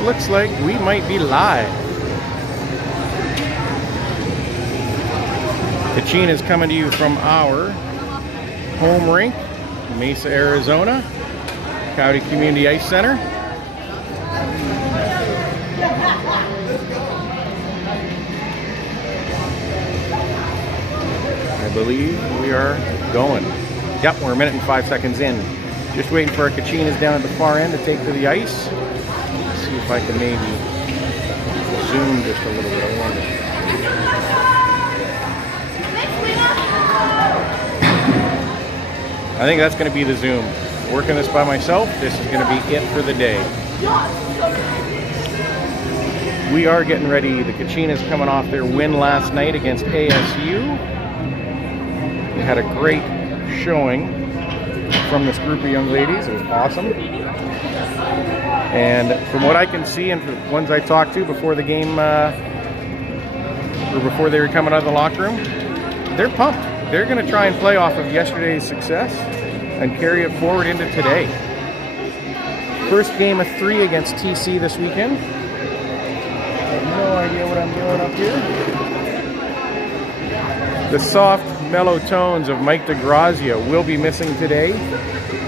it looks like we might be live. KACHINAS coming to you from our home rink, Mesa, Arizona, County Community Ice Center. I believe we are going. Yep, we're a minute and 5 seconds in. Just waiting for our KACHINAS down at the far end to take to the ice. Let's see if I can maybe zoom just a little bit. I wonder. I think that's going to be the zoom. Working this by myself, this is going to be it for the day. We are getting ready. The KACHINAS coming off their win last night against ASU. We had a great showing from this group of young ladies. It was awesome. And from what I can see, and from the ones I talked to before the game, or before they were coming out of the locker room, they're pumped. They're going to try and play off of yesterday's success and carry it forward into today. First game of 3 against TC this weekend. I have no idea what I'm doing up here. The soft, mellow tones of Mike DeGrazia will be missing today,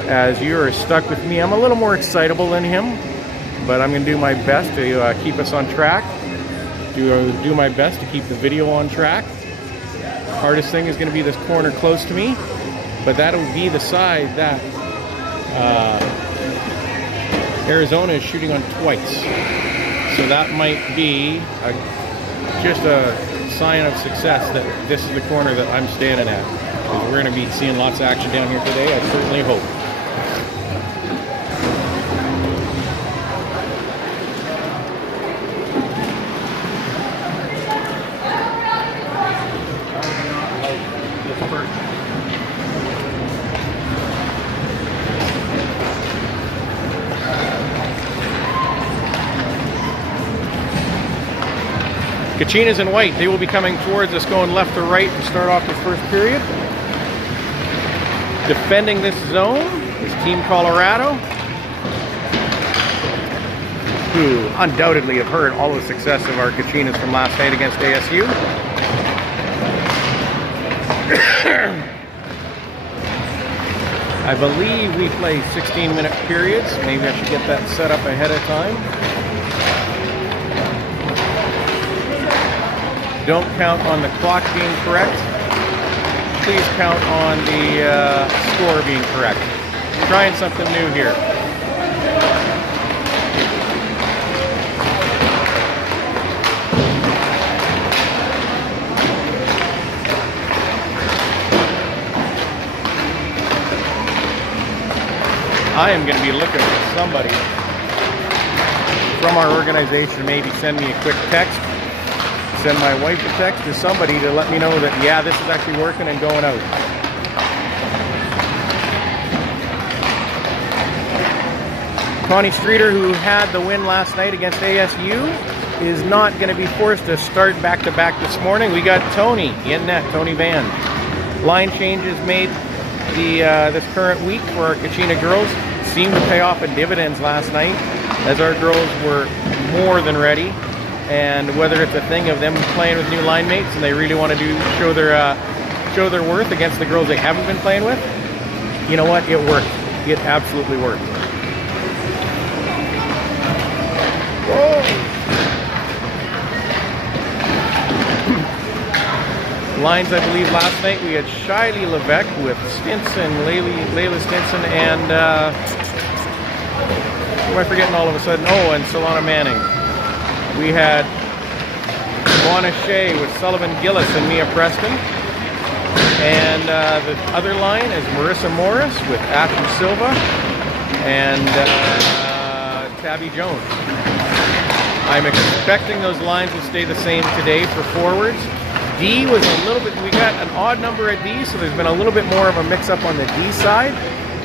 as you are stuck with me. I'm a little more excitable than him, but I'm going to do my best to keep us on track. Do my best to keep the video on track. Hardest thing is going to be this corner close to me, but that'll be the side that Arizona is shooting on twice. So that might be just a sign of success that this is the corner that I'm standing at. Because we're going to be seeing lots of action down here today, I certainly hope. KACHINAS in white, they will be coming towards us, going left to right to start off this first period. Defending this zone is Team Colorado, who undoubtedly have heard all the success of our KACHINAS from last night against ASU. I believe we play 16-minute periods. Maybe I should get that set up ahead of time. Don't count on the clock being correct. Please count on the score being correct. Trying something new here. I am going to be looking for somebody from our organization, maybe send me a quick text. Send my wife a text to somebody to let me know that, yeah, this is actually working and going out. Connie Streeter, who had the win last night against ASU, is not going to be forced to start back-to-back this morning. We got Tony in net, Tony Van. Line changes made this current week for our KACHINA girls. Seemed to pay off in dividends last night, as our girls were more than ready. And whether it's a thing of them playing with new line mates and they really want to show their worth against the girls they haven't been playing with, you know what? It worked. It absolutely worked. Whoa. Lines, I believe, last night we had Shiley Levesque with Stinson, Layla Stinson, and who am I forgetting all of a sudden? Oh, and Solana Manning. We had Juana Shea with Sullivan Gillis and Mia Preston. And the other line is Marissa Morris with Ashley Silva and Tabby Jones. I'm expecting those lines will stay the same today for forwards. D was a little bit, we got an odd number at D, so there's been a little bit more of a mix-up on the D side.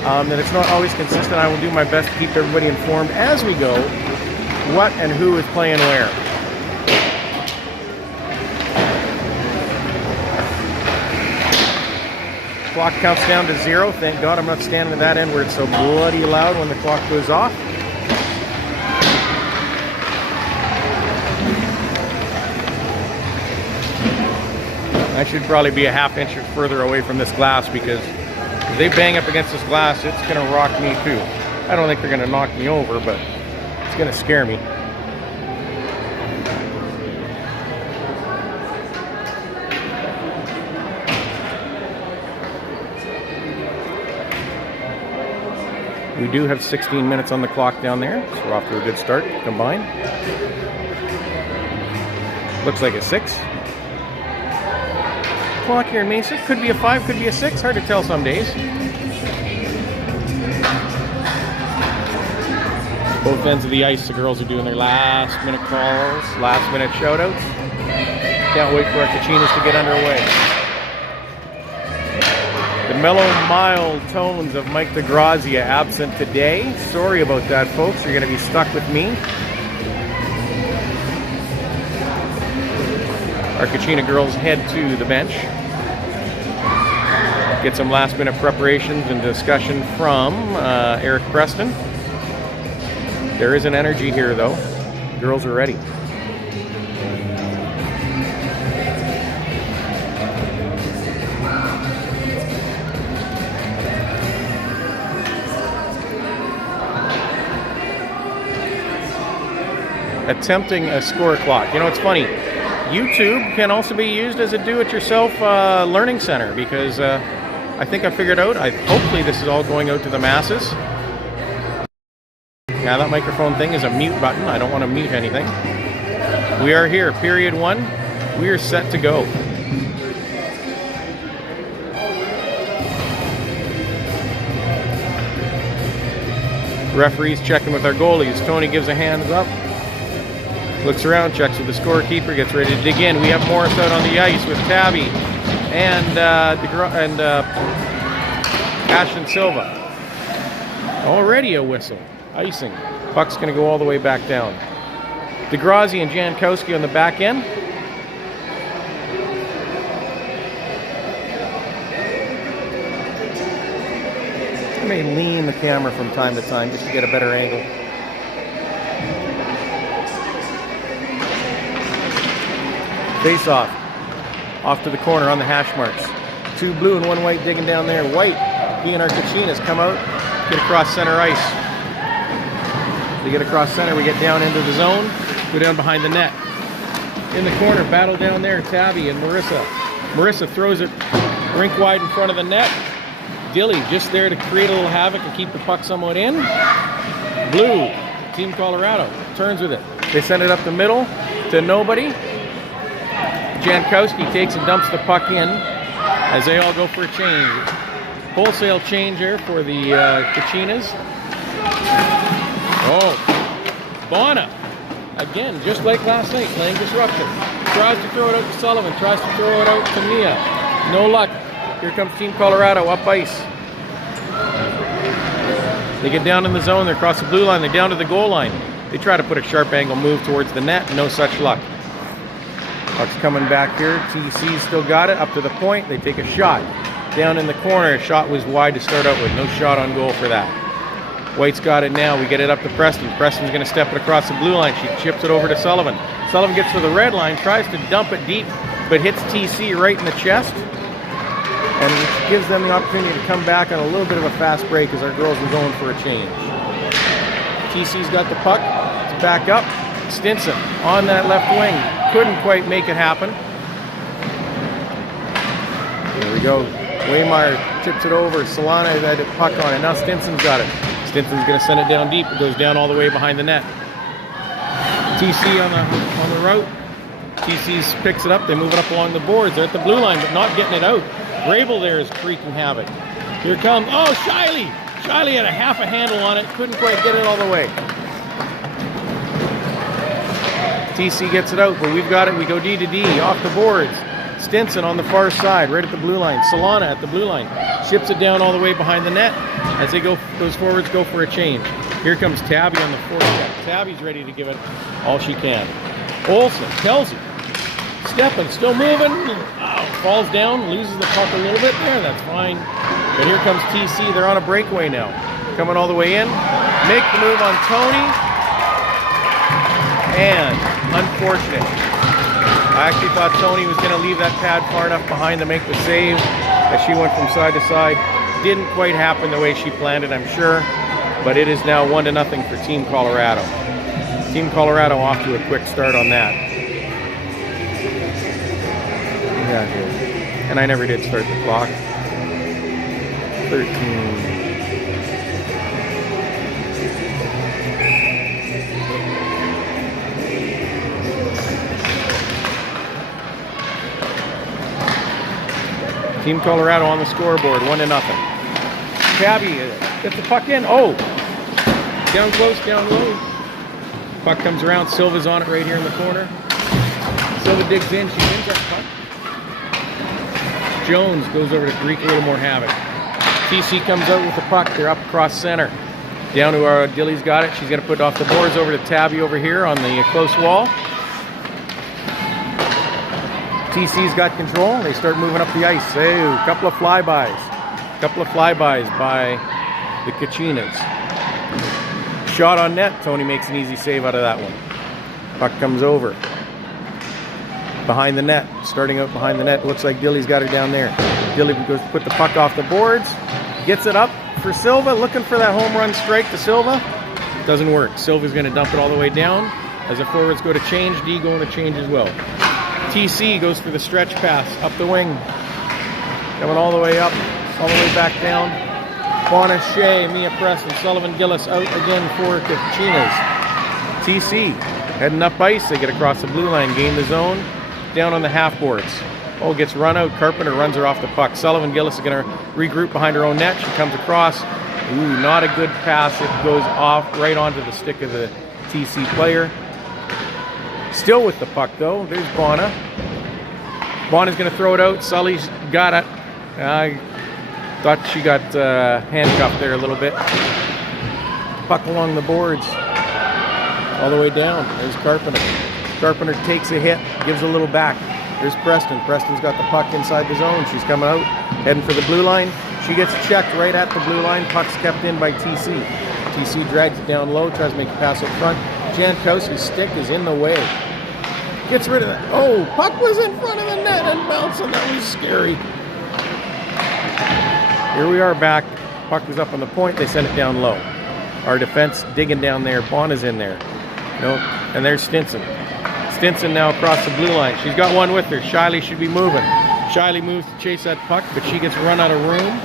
That it's not always consistent. I will do my best to keep everybody informed as we go what and who is playing where. Clock counts down to 0. Thank God I'm not standing at that end where it's so bloody loud when the clock goes off. I should probably be a half inch further away from this glass, because if they bang up against this glass, it's going to rock me too. I don't think they're going to knock me over, but it's going to scare me. We do have 16 minutes on the clock down there, so we're off to a good start combined. Looks like a 6. Clock here in Mesa. Could be a 5, could be a 6. Hard to tell some days. Both ends of the ice, the girls are doing their last minute calls, last minute shout outs. Can't wait for our Kachinas to get underway. The mellow, mild tones of Mike DeGrazia absent today. Sorry about that, folks. You're going to be stuck with me. Our Kachina girls head to the bench. Get some last minute preparations and discussion from Eric Preston. There is an energy here, though. The girls are ready. Attempting a score clock. You know, it's funny. YouTube can also be used as a do-it-yourself learning center, because I think I figured out, hopefully this is all going out to the masses. Now that microphone thing is a mute button. I don't want to mute anything. We are here, period 1. We are set to go. Referee's checking with our goalies. Tony gives a hands up. Looks around, checks with the scorekeeper, gets ready to dig in. We have Morris out on the ice with Tabby and Ashton Silva. Already a whistle. Icing. Puck's going to go all the way back down. DeGrazia and Jankowski on the back end. I may lean the camera from time to time just to get a better angle. Face off. Off to the corner on the hash marks. 2 blue and 1 white digging down there. White, he and our Kachinas come out, get across center ice. They get across center, we get down into the zone, go down behind the net. In the corner, battle down there, Tabby and Marissa. Marissa throws it rink wide in front of the net. Dilly just there to create a little havoc and keep the puck somewhat in. Blue, Team Colorado, turns with it. They send it up the middle to nobody. Jankowski takes and dumps the puck in as they all go for a change. Wholesale change here for the Kachinas. Oh, Bona, again, just like last night, playing disruption. Tries to throw it out to Sullivan, tries to throw it out to Mia. No luck. Here comes Team Colorado up ice. They get down in the zone, they're across the blue line, they're down to the goal line. They try to put a sharp angle move towards the net, no such luck. Puck's coming back here, TC's still got it, up to the point, they take a shot. Down in the corner, a shot was wide to start out with, no shot on goal for that. White's got it now. We get it up to Preston. Preston's going to step it across the blue line. She chips it over to Sullivan. Sullivan gets to the red line, tries to dump it deep, but hits TC right in the chest. And which gives them the opportunity to come back on a little bit of a fast break as our girls were going for a change. TC's got the puck. It's back up. Stinson on that left wing. Couldn't quite make it happen. There we go. Waymire tips it over. Solana had a puck on it. Now Stinson's got it. Stinson's going to send it down deep. It goes down all the way behind the net. TC on the route. TC picks it up. They move it up along the boards. They're at the blue line, but not getting it out. Grable there is creaking havoc. Here comes, oh, Shiley! Shiley had a half a handle on it. Couldn't quite get it all the way. TC gets it out, but we've got it. We go D to D, off the boards. Stinson on the far side, right at the blue line. Solana at the blue line. Ships it down all the way behind the net. As they go, those forwards go for a change. Here comes Tabby on the forecheck. Tabby's ready to give it all she can. Olsen, Kelsey, stepping, still moving. Oh, falls down, loses the puck a little bit there. That's fine. But here comes TC. They're on a breakaway now. Coming all the way in. Make the move on Tony. And unfortunate. I actually thought Tony was going to leave that pad far enough behind to make the save as she went from side to side. Didn't quite happen the way she planned it, I'm sure, but it is now 1-0 for Team Colorado. Team Colorado off to a quick start on that. Yeah, and I never did start the clock. 13. Team Colorado on the scoreboard, 1-0. Tabby gets the puck in. Oh! Down close, down low. Puck comes around. Silva's on it right here in the corner. Silva digs in. She wins that puck. Jones goes over to wreak a little more havoc. TC comes out with the puck. They're up across center. Down to our Dilly's got it. She's going to put it off the boards over to Tabby over here on the close wall. TC's got control. They start moving up the ice. Oh, a couple of flybys. By the KACHINAS. Shot on net. Tony makes an easy save out of that one. Puck comes over. Behind the net. Starting out behind the net. Looks like Dilly's got her down there. Dilly goes to put the puck off the boards. Gets it up for Silva. Looking for that home run strike to Silva. Doesn't work. Silva's going to dump it all the way down. As the forwards go to change, D going to change as well. TC goes for the stretch pass up the wing. Coming all the way up, all the way back down. Juana Shea, Mia Preston, Sullivan Gillis out again for KACHINAS. TC heading up ice. They get across the blue line, gain the zone. Down on the half boards. Oh, gets run out. Carpenter runs her off the puck. Sullivan Gillis is going to regroup behind her own net. She comes across. Ooh, not a good pass. It goes off right onto the stick of the TC player. Still with the puck though. There's Bonna. Bonna's going to throw it out. Sully's got it. I thought she got handcuffed there a little bit. Puck along the boards. All the way down. There's Carpenter. Carpenter takes a hit. Gives a little back. There's Preston. Preston's got the puck inside the zone. She's coming out. Heading for the blue line. She gets checked right at the blue line. Puck's kept in by TC. TC drags it down low. Tries to make a pass up front. Jankowski's stick is in the way. Gets rid of that. Oh, puck was in front of the net and bouncing. That was scary. Here we are back. Puck was up on the point. They sent it down low. Our defense digging down there. Bonna's in there. No, and there's Stinson. Stinson now across the blue line. She's got one with her. Shiley should be moving. Shiley moves to chase that puck, but she gets run out of room.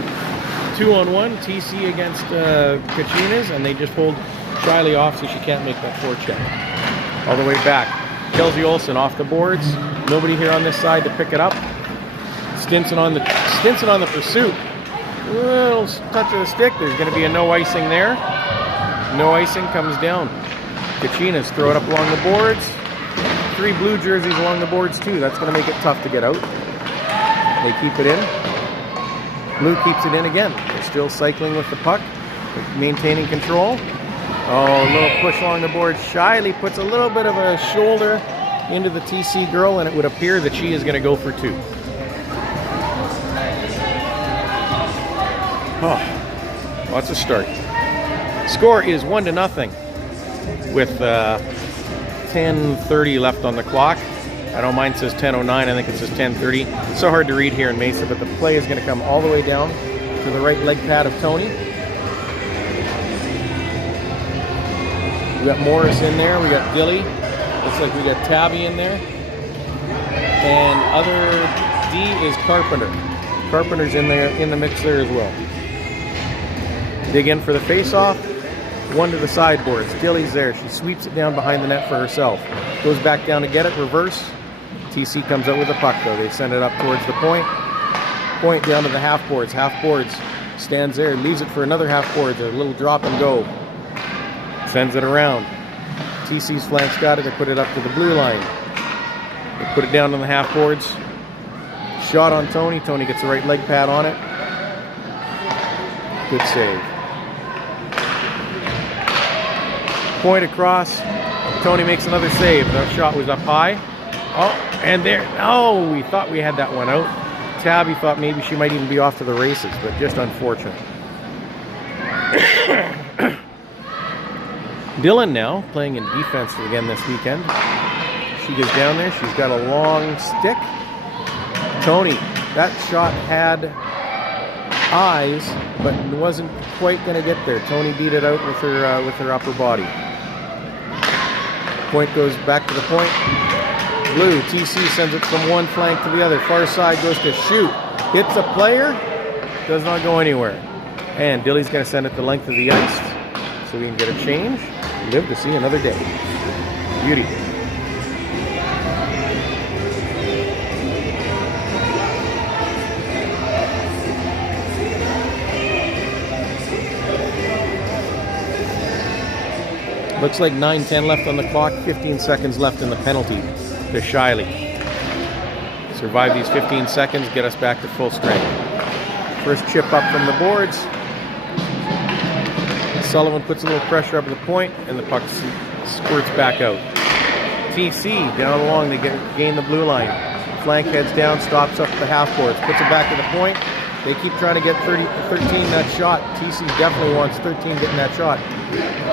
2-on-1. TC against KACHINAS, and they just hold Shiley off so she can't make that forecheck. All the way back. Kelsey Olsen off the boards. Nobody here on this side to pick it up. Stinson on the pursuit. Little touch of the stick. There's going to be a no icing there. No icing comes down. KACHINAS throw it up along the boards. 3 blue jerseys along the boards too. That's going to make it tough to get out. They keep it in. Blue keeps it in again. They're still cycling with the puck, maintaining control. Oh, a little push along the board. Shiley puts a little bit of a shoulder into the TC girl, and it would appear that she is going to go for 2. Oh, what's a start? Score is 1-0 with 10:30 left on the clock. I don't mind, it says 10:09. I think it says 10:30. It's so hard to read here in Mesa, but the play is going to come all the way down to the right leg pad of Tony. We got Morris in there. We got Dilly. Looks like we got Tabby in there. And other D is Carpenter. Carpenter's in there, in the mix there as well. Dig in for the face-off. One to the sideboards. Dilly's there. She sweeps it down behind the net for herself. Goes back down to get it. Reverse. TC comes out with the puck though. They send it up towards the point. Point down to the half boards. Half boards stands there. Leaves it for another half boards. A little drop and go. Sends it around. TC's flank's got it. They put it up to the blue line. They put it down on the half boards. Shot on Tony. Tony gets the right leg pad on it. Good save. Point across. Tony makes another save. That shot was up high. Oh, and there. Oh, we thought we had that one out. Tabby thought maybe she might even be off to the races, but just unfortunate. Dylan now playing in defense again this weekend. She goes down there. She's got a long stick. Tony, that shot had eyes, but wasn't quite going to get there. Tony beat it out with her upper body. Point goes back to the point. Blue, TC sends it from one flank to the other. Far side goes to shoot. Hits a player. Does not go anywhere. And Dilly's going to send it the length of the ice so we can get a change. Live to see another day. Beauty. Looks like 9:10 left on the clock, 15 seconds left in the penalty to Shiley. Survive these 15 seconds, get us back to full strength. First chip up from the boards. Sullivan puts a little pressure up at the point, and the puck squirts back out. TC down along, they gain the blue line. Flank heads down, stops up the half boards, puts it back to the point. They keep trying to get 13 that shot. TC definitely wants 13 getting that shot.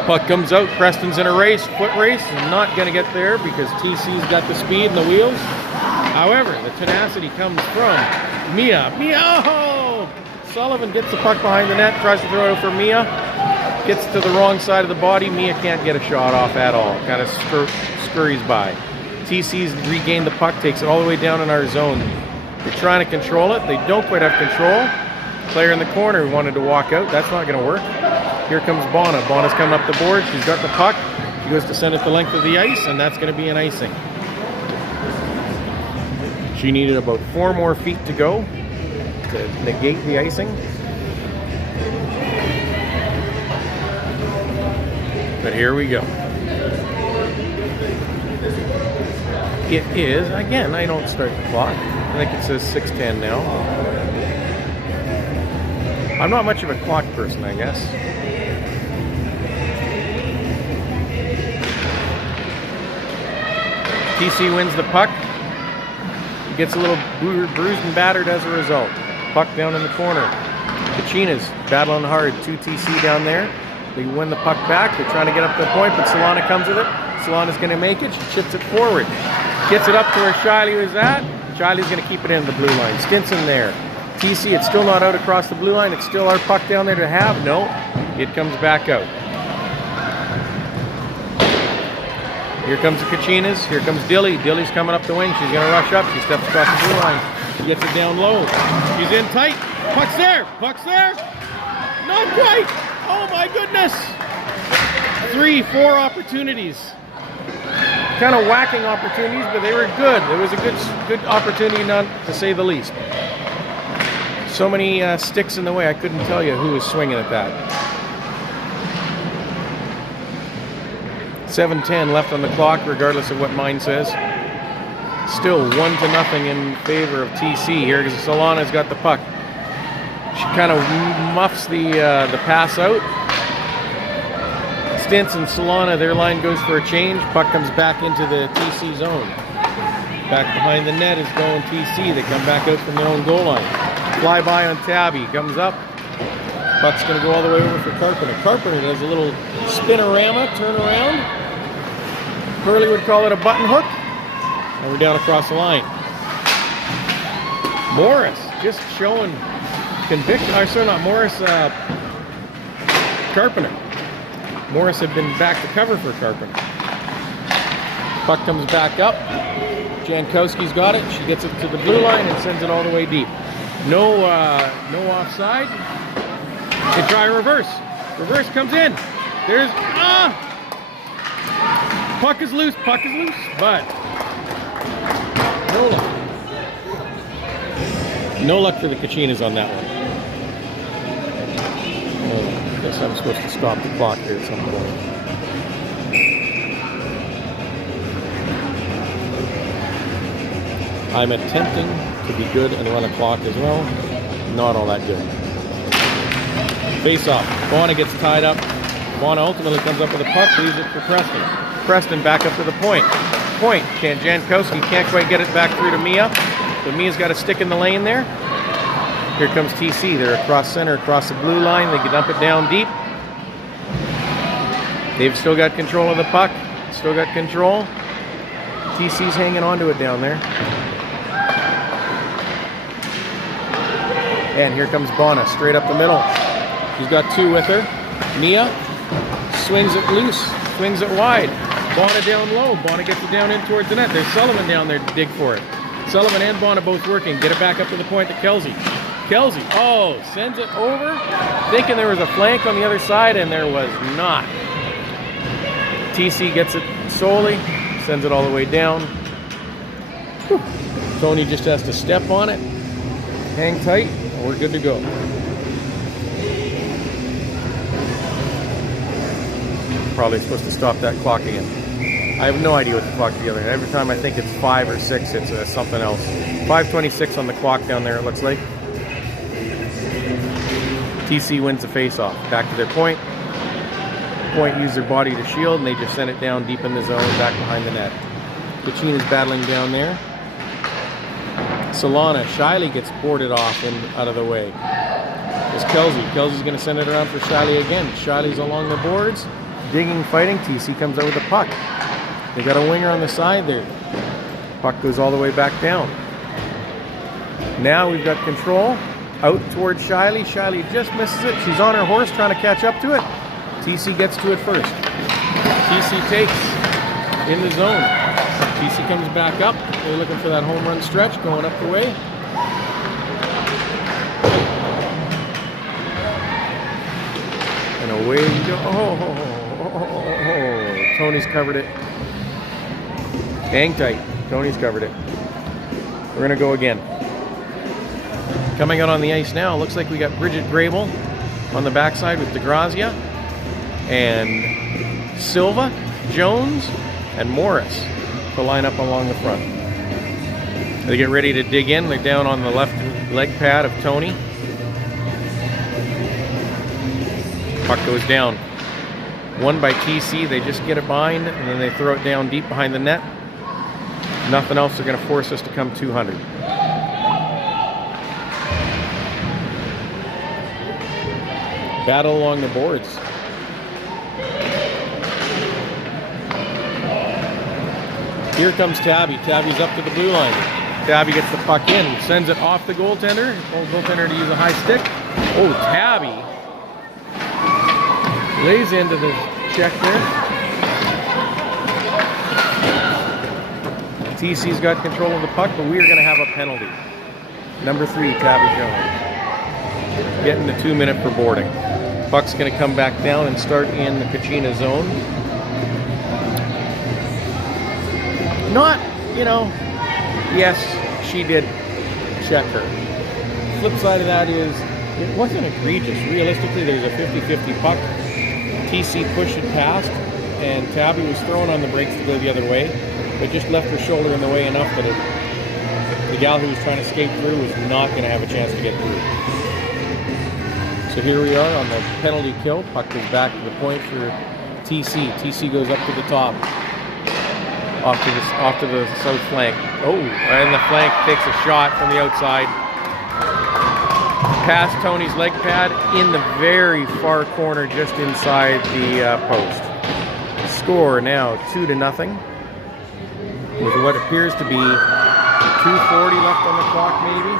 Puck comes out, Preston's in a race, foot race, and not going to get there because TC's got the speed and the wheels. However, the tenacity comes from Mia. Oh! Sullivan gets the puck behind the net, tries to throw it out for Mia. Gets to the wrong side of the body. Mia can't get a shot off at all. Kind of scurries by. TC's regained the puck, takes it all the way down in our zone. They're trying to control it. They don't quite have control. Player in the corner who wanted to walk out. That's not going to work. Here comes Bona. Bona's coming up the board. She's got the puck. She goes to send it the length of the ice, and that's going to be an icing. She needed about 4 more feet to go to negate the icing. But here we go. It is, again, I don't start the clock. I think it says 6:10 now. I'm not much of a clock person, I guess. TC wins the puck. Gets a little bruised and battered as a result. Puck down in the corner. KACHINAS battling hard. 2 TC down there. They win the puck back. They're trying to get up to the point, but Solana comes with it. Solana's going to make it. She chips it forward. Gets it up to where Shiley was at. Shiley's going to keep it in the blue line. Stinson there. TC, it's still not out across the blue line. It's still our puck down there to have. No, it comes back out. Here comes the KACHINAS. Here comes Dilly. Dilly's coming up the wing. She's going to rush up. She steps across the blue line. She gets it down low. She's in tight. Puck's there. Puck's there. Not quite. Oh my goodness. 3-4 opportunities. Kind of whacking opportunities, but they were good. It was a good opportunity, not to say the least. So many sticks in the way, I couldn't tell you who was swinging at that. 7:10 left on the clock, regardless of what mine says. Still 1-0 in favor of TC here because Solana's got the puck. She kind of muffs the pass out. Stinson, Solana, their line goes for a change. Puck comes back into the TC zone. Back behind the net is going TC. They come back out from their own goal line. Fly by on Tabby. Comes up. Puck's going to go all the way over for Carpenter. Carpenter does a little spinorama, turn around. Curly would call it a button hook. And we're down across the line. Morris just showing conviction. Sorry, not Morris. Carpenter. Morris had been back to cover for Carpenter. Puck comes back up. Jankowski's got it. She gets it to the blue line and sends it all the way deep. No offside. They try reverse. Reverse comes in. There's puck is loose. Puck is loose. But no luck. No luck for the KACHINAS on that one. I guess I'm supposed to stop the clock here at some point. I'm attempting to be good and run a clock as well. Not all that good. Face off. Bona gets tied up. Bona ultimately comes up with a puck, leaves it for Preston. Preston back up to the point. Jankowski can't quite get it back through to Mia. So Mia's got a stick in the lane there. Here comes TC. They're across center, across the blue line. They can dump it down deep. They've still got control of the puck. Still got control. TC's hanging on to it down there. And here comes Bona, straight up the middle. She's got 2 with her. Mia swings it loose, swings it wide. Bona down low. Bona gets it down in towards the net. There's Sullivan down there to dig for it. Sullivan and Bona both working. Get it back up to the point to Kelsey. Kelsey, oh, sends it over. Thinking there was a flank on the other side, and there was not. TC gets it solely, sends it all the way down. Whew. Tony just has to step on it, hang tight, and we're good to go. Probably supposed to stop that clock again. I have no idea what the clock is the other. Every time I think it's 5 or 6, it's something else. 5:26 on the clock down there, it looks like. TC wins the face-off. Back to their point. Point used their body to shield, and they just sent it down deep in the zone, back behind the net. Kachina's battling down there. Solana, Shiley gets boarded off and out of the way. There's Kelsey. Kelsey's going to send it around for Shiley again. Shiley's along the boards, digging, fighting. TC comes out with the puck. They got a winger on the side there. Puck goes all the way back down. Now we've got control. Out towards Shiley. Shiley just misses it. She's on her horse trying to catch up to it. TC gets to it first. TC takes in the zone. TC comes back up. They're looking for that home run stretch going up the way. And away we go. Oh. Tony's covered it. Hang tight. Tony's covered it. We're going to go again. Coming out on the ice now, looks like we got Bridget Grable on the backside with DeGrazia and Silva, Jones, and Morris to line up along the front. They get ready to dig in. They're down on the left leg pad of Tony. Puck goes down. One by TC. They just get a bind, and then they throw it down deep behind the net. Nothing else. They're going to force us to come 200. Battle along the boards. Here comes Tabby. Tabby's up to the blue line. Tabby gets the puck in, sends it off the goaltender. Goaltender to use a high stick. Oh, Tabby lays into the check there. TC's got control of the puck, but we are going to have a penalty. Number 3, Tabby Jones. Getting the 2-minute for boarding. Puck's going to come back down and start in the Kachina zone. Not, yes, she did check her. Flip side of that is, it wasn't egregious. Realistically, there's a 50-50 puck. TC pushed it past, and Tabby was throwing on the brakes to go the other way, but just left her shoulder in the way enough that the gal who was trying to skate through was not going to have a chance to get through. So here we are on the penalty kill. Puck goes back to the point for TC. TC goes up to the top. Off to the south flank. Oh, and the flank takes a shot from the outside. Past Tony's leg pad in the very far corner just inside the post. Score now 2-0. With what appears to be 2:40 left on the clock, maybe?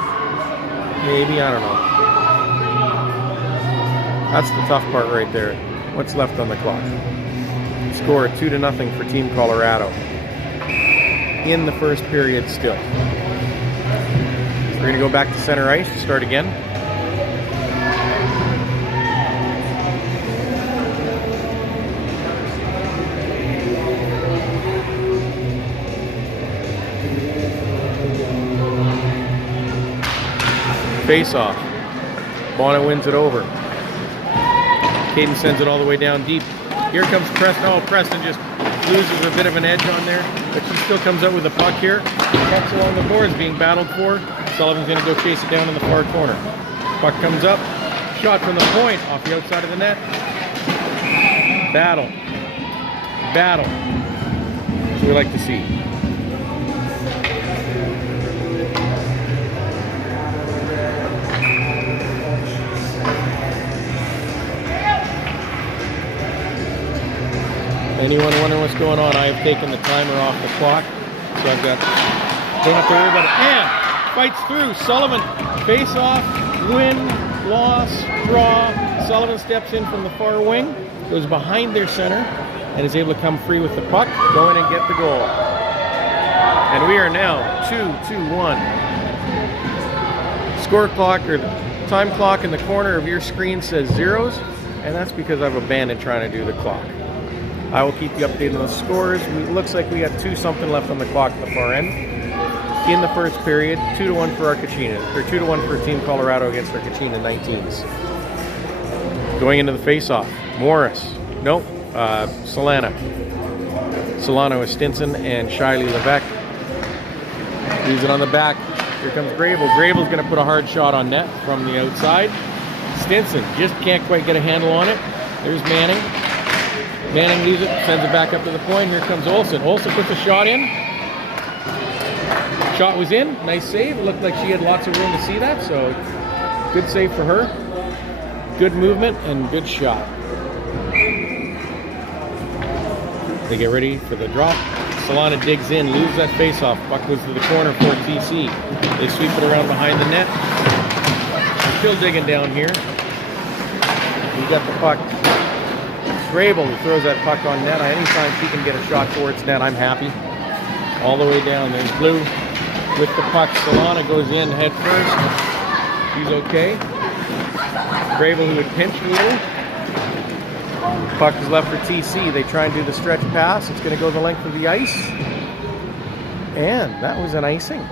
Maybe, I don't know. That's the tough part right there. What's left on the clock? Score 2-0 for Team Colorado. In the first period still. We're going to go back to center ice to start again. Face off. Bona wins it over. Caden sends it all the way down deep. Here comes Preston. Oh, Preston just loses a bit of an edge on there, but she still comes out with the puck here. Puck's along the boards being battled for. Sullivan's going to go chase it down in the far corner. Puck comes up. Shot from the point off the outside of the net. Battle. Battle. That's what we like to see. Anyone wondering what's going on? I have taken the timer off the clock So I've got, don't have to worry about it. And fights through. Sullivan, face off, win, loss, draw. Sullivan steps in from the far wing, goes behind their center, and is able to come free with the puck, go in and get the goal. And we are now 2-2-1. Score clock or time clock in the corner of your screen says zeros, and that's because I've abandoned trying to do the clock. I will keep you updated on the scores. It looks like we got 2-something left on the clock at the far end. In the first period, 2-1 for our KACHINAS, or 2-1 for Team Colorado against our KACHINA 19s. Going into the face-off, Morris, nope, Solano is Stinson and Shiley Levesque. Leaves it on the back. Here comes Grable. Grable's going to put a hard shot on net from the outside. Stinson just can't quite get a handle on it. There's Manning. Manning leaves it, sends it back up to the point. Here comes Olsen. Olsen puts a shot in. Shot was in. Nice save. It looked like she had lots of room to see that, so good save for her. Good movement and good shot. They get ready for the drop. Solana digs in, loses that face-off. Puck goes to the corner for TC. They sweep it around behind the net. Still digging down here. We got the puck. Grable, who throws that puck on net. Anytime she can get a shot towards net, I'm happy. All the way down. There's Blue with the puck. Solana goes in head first. She's okay. Grable, who had pinched a little. Puck is left for TC. They try and do the stretch pass. It's going to go the length of the ice. And that was an icing.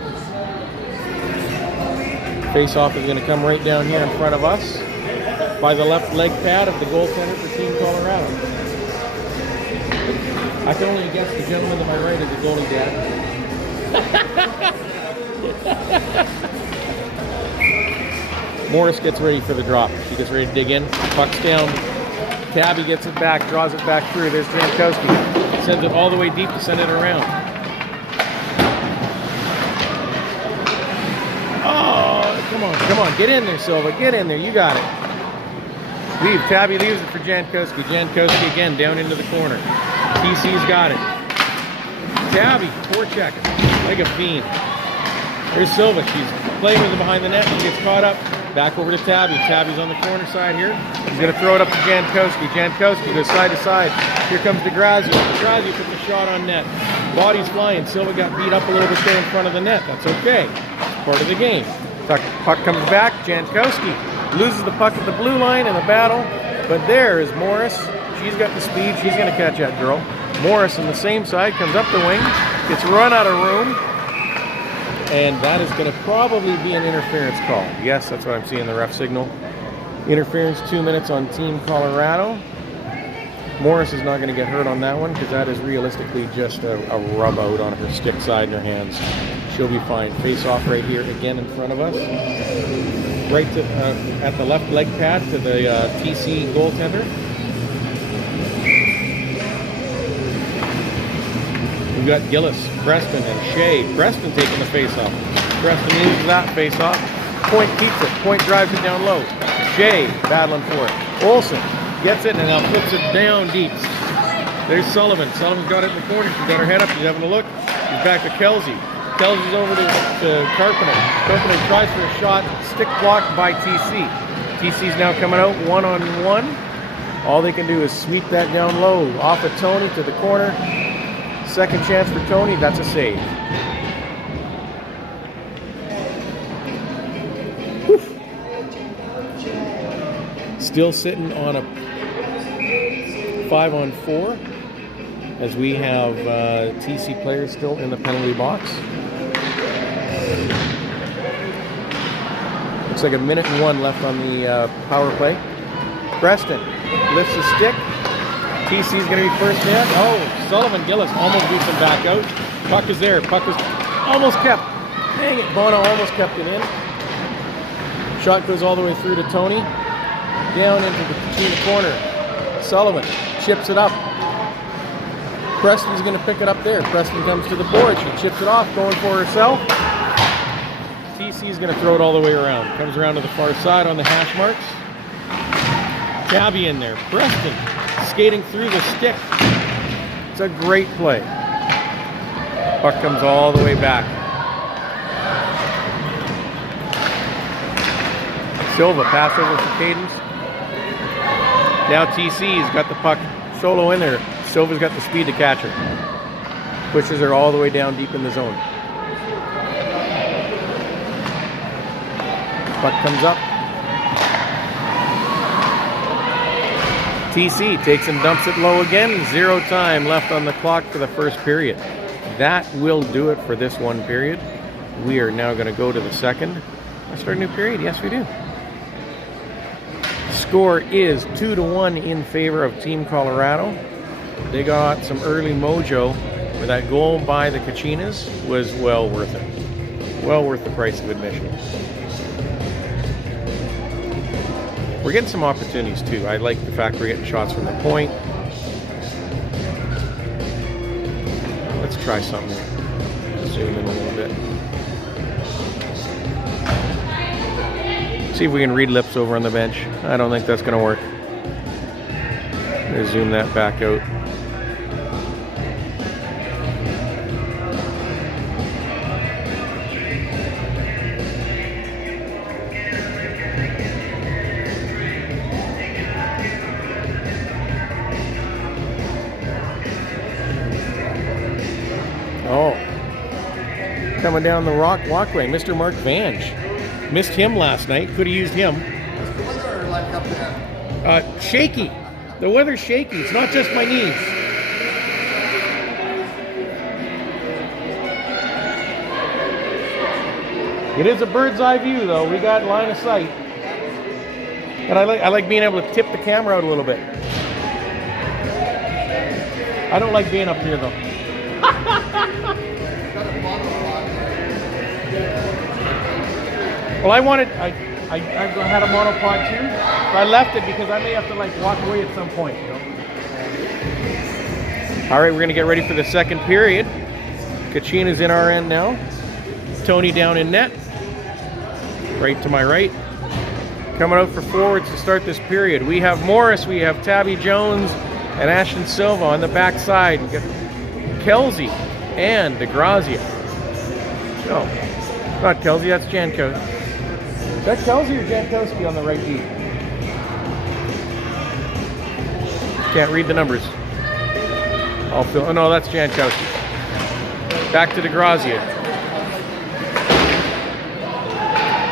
Face-off is going to come right down here in front of us by the left leg pad of the goaltender for Team Colorado. I can only guess the gentleman to my right is the goalie dad. Morris gets ready for the drop. She gets ready to dig in. Puck's down. Tabby gets it back, draws it back through. There's Jankowski. Sends it all the way deep to send it around. Oh, come on, come on. Get in there, Silva. Get in there. You got it. Tabby leaves it for Jankowski. Jankowski again down into the corner. TC's got it. Tabby, forecheck it. Like a fiend. There's Silva. She's playing with it behind the net. She gets caught up. Back over to Tabby. Tabby's on the corner side here. He's going to throw it up to Jankowski. Jankowski goes side to side. Here comes DeGrazio. DeGrazio puts the shot on net. Body's flying. Silva got beat up a little bit there in front of the net. That's okay. It's part of the game. Puck comes back. Jankowski loses the puck at the blue line in the battle. But there is Morris. She's got the speed. She's going to catch that girl. Morris on the same side comes up the wing. Gets run out of room. And that is going to probably be an interference call. Yes, that's what I'm seeing, the ref signal. Interference, 2 minutes on Team Colorado. Morris is not going to get hurt on that one because that is realistically just a rub out on her stick side in her hands. She'll be fine. Face off right here again in front of us. Right to, at the left leg pad to the TC goaltender. We've got Gillis, Preston, and Shea. Preston taking the face-off. Preston loses that face-off. Point keeps it. Point drives it down low. Shea battling for it. Olsen gets it and now flips it down deep. There's Sullivan. Sullivan's got it in the corner. She's got her head up. She's having a look. She's back to Kelsey. Kelsey's over to Carpenter. Carpenter tries for a shot. Stick blocked by TC. TC's now coming out one-on-one. All they can do is sweep that down low. Off of Tony to the corner. Second chance for Tony, that's a save. Whew. Still sitting on a 5-on-4 as we have TC players still in the penalty box. Looks like 1:01 left on the power play. Preston lifts the stick. TC's going to be first in. Oh, Sullivan Gillis almost beats him back out. Puck is there. Puck is almost kept. Dang it, Bono almost kept it in. Shot goes all the way through to Tony. Down into the KACHINA corner. Sullivan chips it up. Preston's going to pick it up there. Preston comes to the board. She chips it off, going for herself. TC's going to throw it all the way around. Comes around to the far side on the hash marks. Tabby in there. Preston skating through the stick. It's a great play. Puck comes all the way back. Silva, pass over for Cadence. Now TC's got the puck solo in there. Silva's got the speed to catch her. Pushes her all the way down deep in the zone. Puck comes up. TC takes and dumps it low again. 0 time left on the clock for the first period. That will do it for this one period. We are now going to go to the second. Let's start a new period. Yes, we do. Score is 2-1 in favor of Team Colorado. They got some early mojo where that goal by the KACHINAS was well worth it. Well worth the price of admission. We're getting some opportunities too. I like the fact we're getting shots from the point. Let's try something. Zoom in a little bit. See if we can read lips over on the bench. I don't think that's going to work. I'm going to zoom that back out. Oh, coming down the walkway, Mr. Mark Vange. Missed him last night. Could have used him. What's the weather like up there? Shaky. The weather's shaky. It's not just my knees. It is a bird's eye view, though. We got line of sight. And I like being able to tip the camera out a little bit. I don't like being up here, though. Well, I had a monopod too. So I left it because I may have to like walk away at some point. You know? All right, we're gonna get ready for the second period. KACHINA's in our end now. Tony down in net. Right to my right. Coming out for forwards to start this period. We have Morris, we have Tabby Jones, and Ashton Silva on the back side. We got Kelsey and DeGrazia. No, not Kelsey, that's Jankowski. Is that Kelsey or Jankowski on the right D? Can't read the numbers. I'll fill. Oh no, that's Jankowski. Back to DeGrazia.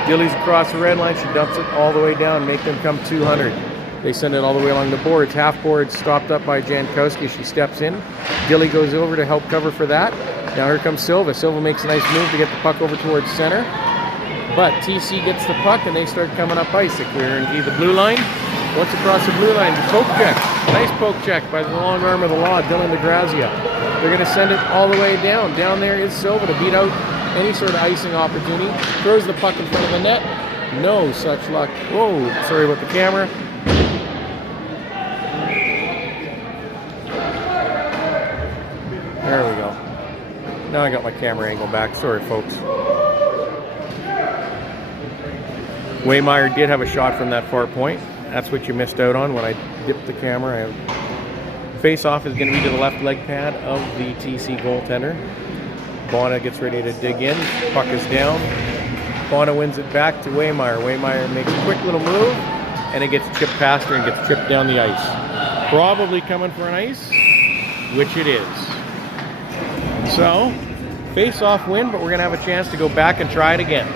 Gillies across the red line. She dumps it all the way down, make them come 200. They send it all the way along the boards. Half board stopped up by Jankowski. She steps in. Gilly goes over to help cover for that. Now here comes Silva. Silva makes a nice move to get the puck over towards center. But TC gets the puck and they start coming up ice. They clear and the blue line. Once across the blue line, poke check. Nice poke check by the long arm of the law, Dylan DeGrazia. They're going to send it all the way down. Down there is Silva to beat out any sort of icing opportunity. Throws the puck in front of the net. No such luck. Whoa, sorry about the camera. There we go. Now I got my camera angle back. Sorry, folks. Waymeyer did have a shot from that far point. That's what you missed out on when I dipped the camera. Face-off is going to be to the left leg pad of the TC goaltender. Bona gets ready to dig in. Puck is down. Bona wins it back to Waymeyer. Waymeyer makes a quick little move, and it gets chipped past her and gets tripped down the ice. Probably coming for an ice, which it is. So, face-off win, but we're going to have a chance to go back and try it again.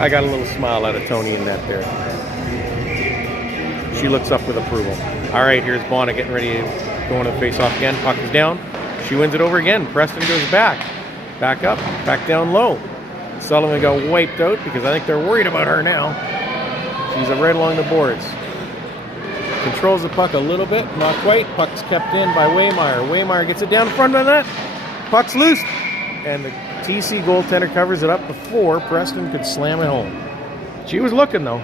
I got a little smile out of Tony in that there. She looks up with approval. All right, here's Bona getting ready to go into the face-off again. Puck is down. She wins it over again. Preston goes back. Back up. Back down low. Sullivan got wiped out because I think they're worried about her now. She's right along the boards. Controls the puck a little bit. Not quite. Puck's kept in by Waymeyer. Waymeyer gets it down in front of that. Puck's loose. And the TC goaltender covers it up before Preston could slam it home. She was looking, though.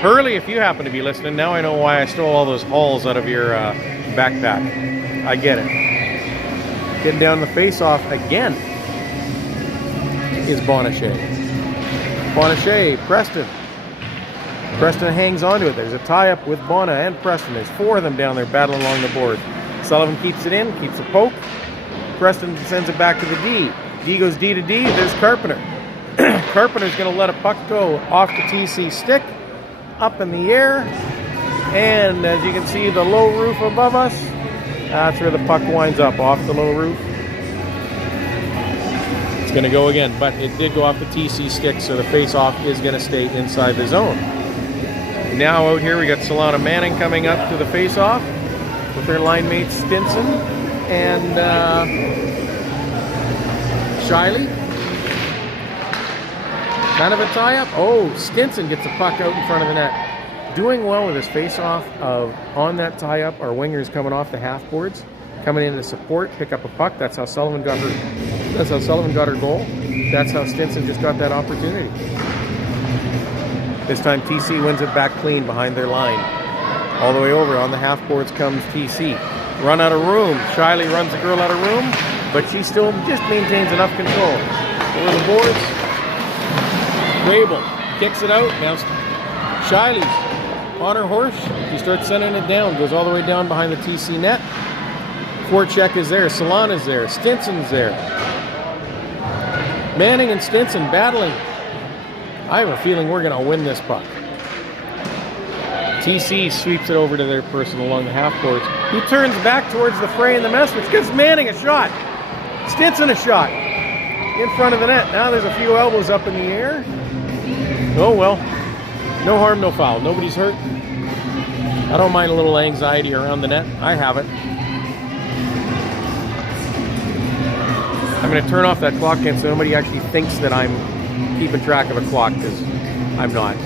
Hurley, if you happen to be listening, now I know why I stole all those halls out of your backpack. I get it. Getting down the face-off again. is Bonachet. Bonachet, Preston. Preston hangs onto it. There's a tie-up with Bona and Preston. There's 4 of them down there battling along the board. Sullivan keeps it in, keeps a poke. Preston sends it back to the D. D goes D to D. There's Carpenter. Carpenter's going to let a puck go off the TC stick, up in the air. And as you can see, the low roof above us, that's where the puck winds up, off the low roof. It's going to go again, but it did go off the TC stick, so the face-off is going to stay inside the zone. Now out here we got Solana Manning coming up to the face-off with their line mates Stinson and Shiley. Kind of a tie-up. Oh, Stinson gets a puck out in front of the net. Doing well with his face-off on that tie-up. Our wingers coming off the half boards, coming in to support, pick up a puck. That's how Sullivan got her. That's how Sullivan got her goal. That's how Stinson just got that opportunity. This time TC wins it back clean behind their line. All the way over on the half boards comes TC. Run out of room. Shiley runs the girl out of room, but she still just maintains enough control. Over the boards. Rabel kicks it out. Now Shiley's on her horse. She starts sending it down. Goes all the way down behind the TC net. Forecheck is there. Solana's there. Stinson's there. Manning and Stinson battling. I have a feeling we're going to win this puck. TC sweeps it over to their person along the half boards, who turns back towards the fray in the mess, which gives Manning a shot. Stinson a shot. In front of the net. Now there's a few elbows up in the air. Oh well. No harm, no foul. Nobody's hurt. I don't mind a little anxiety around the net. I have it. I'm going to turn off that clock again so nobody actually thinks that I'm keeping track of a clock, because I'm not.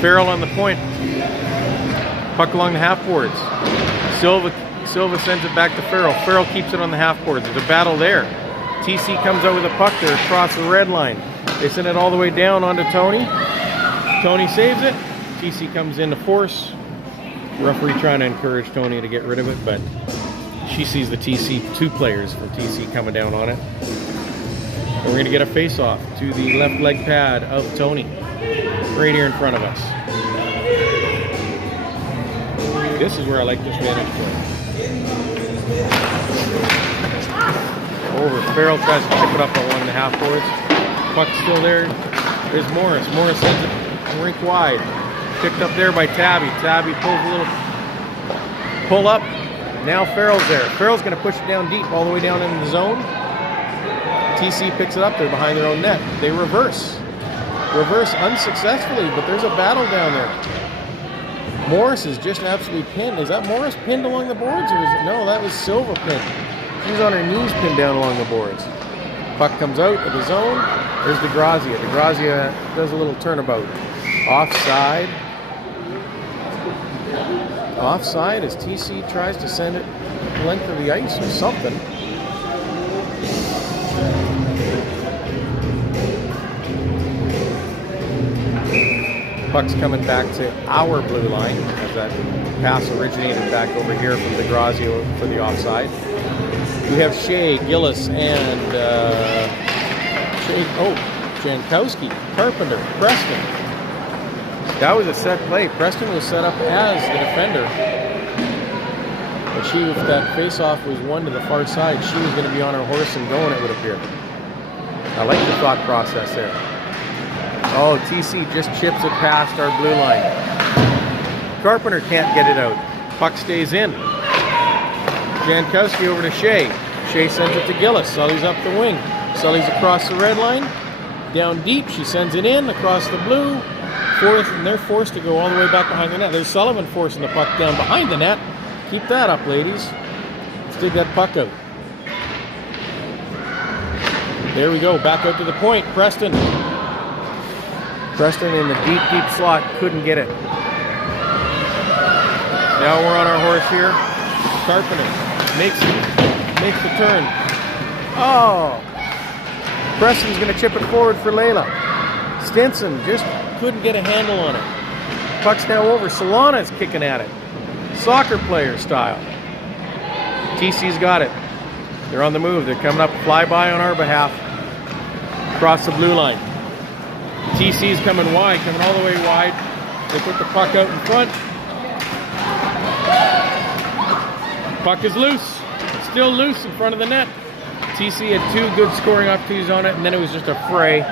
Farrell on the point. Puck along the half boards. Silva sends it back to Farrell. Farrell keeps it on the half boards. There's a battle there. TC comes out with a puck there across the red line. They send it all the way down onto Tony. Tony saves it. TC comes in to force. Referee trying to encourage Tony to get rid of it, but she sees the TC, 2 players from TC coming down on it. And we're going to get a face-off to the left leg pad of Tony. Right here in front of us. This is where I like this vantage point. Over. Farrell tries to chip it up along the half boards. Puck's still there. There's Morris. Morris sends it rink wide. Picked up there by Tabby. Tabby pulls a little pull up. Now Farrell's there. Farrell's going to push it down deep, all the way down into the zone. TC picks it up there behind their own net. They reverse. Reverse unsuccessfully, but there's a battle down there. Morris is just absolutely pinned. Is that Morris pinned along the boards? Or is it? No, that was Silva pinned. She's on her knees pinned down along the boards. Puck comes out of the zone. There's DeGrazia. DeGrazia does a little turnabout. Offside. Offside as TC tries to send it the length of the ice or something. Puck's coming back to our blue line as that pass originated back over here from DeGrazia for the offside. We have Shea, Gillis, and Jankowski, Carpenter, Preston. That was a set play. Preston was set up as the defender. But she, if that face-off was one to the far side, she was going to be on her horse and going, it would appear. I like the thought process there. Oh, TC just chips it past our blue line. Carpenter can't get it out. Puck stays in. Jankowski over to Shea. Shea sends it to Gillis. Sully's up the wing. Sully's across the red line. Down deep, she sends it in across the blue. Fourth, and they're forced to go all the way back behind the net. There's Sullivan forcing the puck down behind the net. Keep that up, ladies. Let's dig that puck out. There we go. Back out to the point. Preston. Preston in the deep, deep slot. Couldn't get it. Now we're on our horse here. Carpenter makes the turn. Oh! Preston's going to chip it forward for Layla. Stinson just couldn't get a handle on it. Puck's now over. Solana's kicking at it. soccer player style. TC's got it. They're on the move. They're coming up, flyby on our behalf. Across the blue line. TC's coming wide, coming all the way wide. They put the puck out in front. Puck is loose. Still loose in front of the net. TC had 2 good scoring opportunities on it, and then it was just a fray.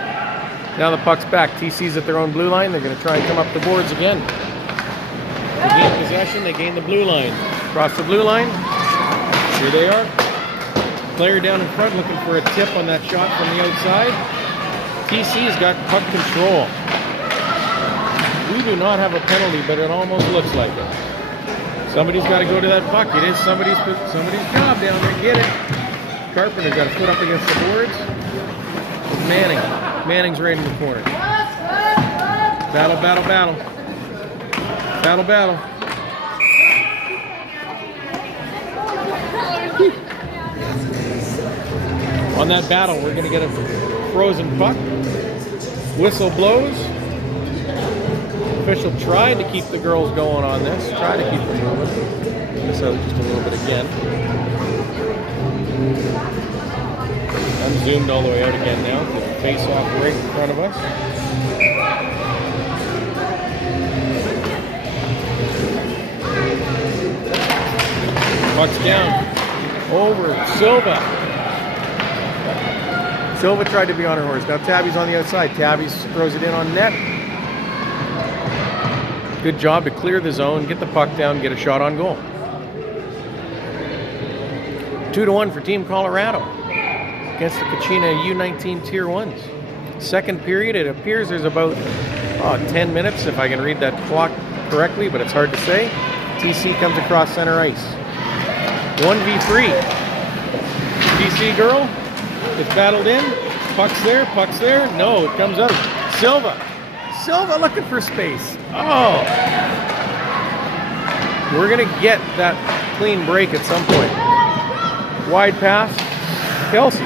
Now the puck's back. TC's at their own blue line. They're going to try and come up the boards again. They gain possession. They gain the blue line. Across the blue line. Here they are. Player down in front looking for a tip on that shot from the outside. TC's got puck control. We do not have a penalty, but it almost looks like it. Somebody's got to go to that puck. It is somebody's job down there. Get it. Carpenter's got to put up against the boards. It's Manning. Manning's right in the corner. Battle, battle, battle. Battle, battle. On that battle, we're going to get a frozen puck. Whistle blows. Official tried to keep the girls going on this. Tried to keep them moving. This out just a little bit again. I'm zoomed all the way out again now. The face off right in front of us. Puck's down. Over. Silva. Silva tried to be on her horse. Now Tabby's on the outside. Tabby throws it in on net. Good job to clear the zone, get the puck down, get a shot on goal. 2-1 for Team Colorado against the Kachina U19 Tier 1s. Second period, it appears there's about 10 minutes if I can read that clock correctly, but it's hard to say. TC comes across center ice. 1v3. TC girl is battled in. Puck's there, puck's there. No, it comes out. Silva looking for space. Oh. We're going to get that clean break at some point. Wide pass. Kelsey.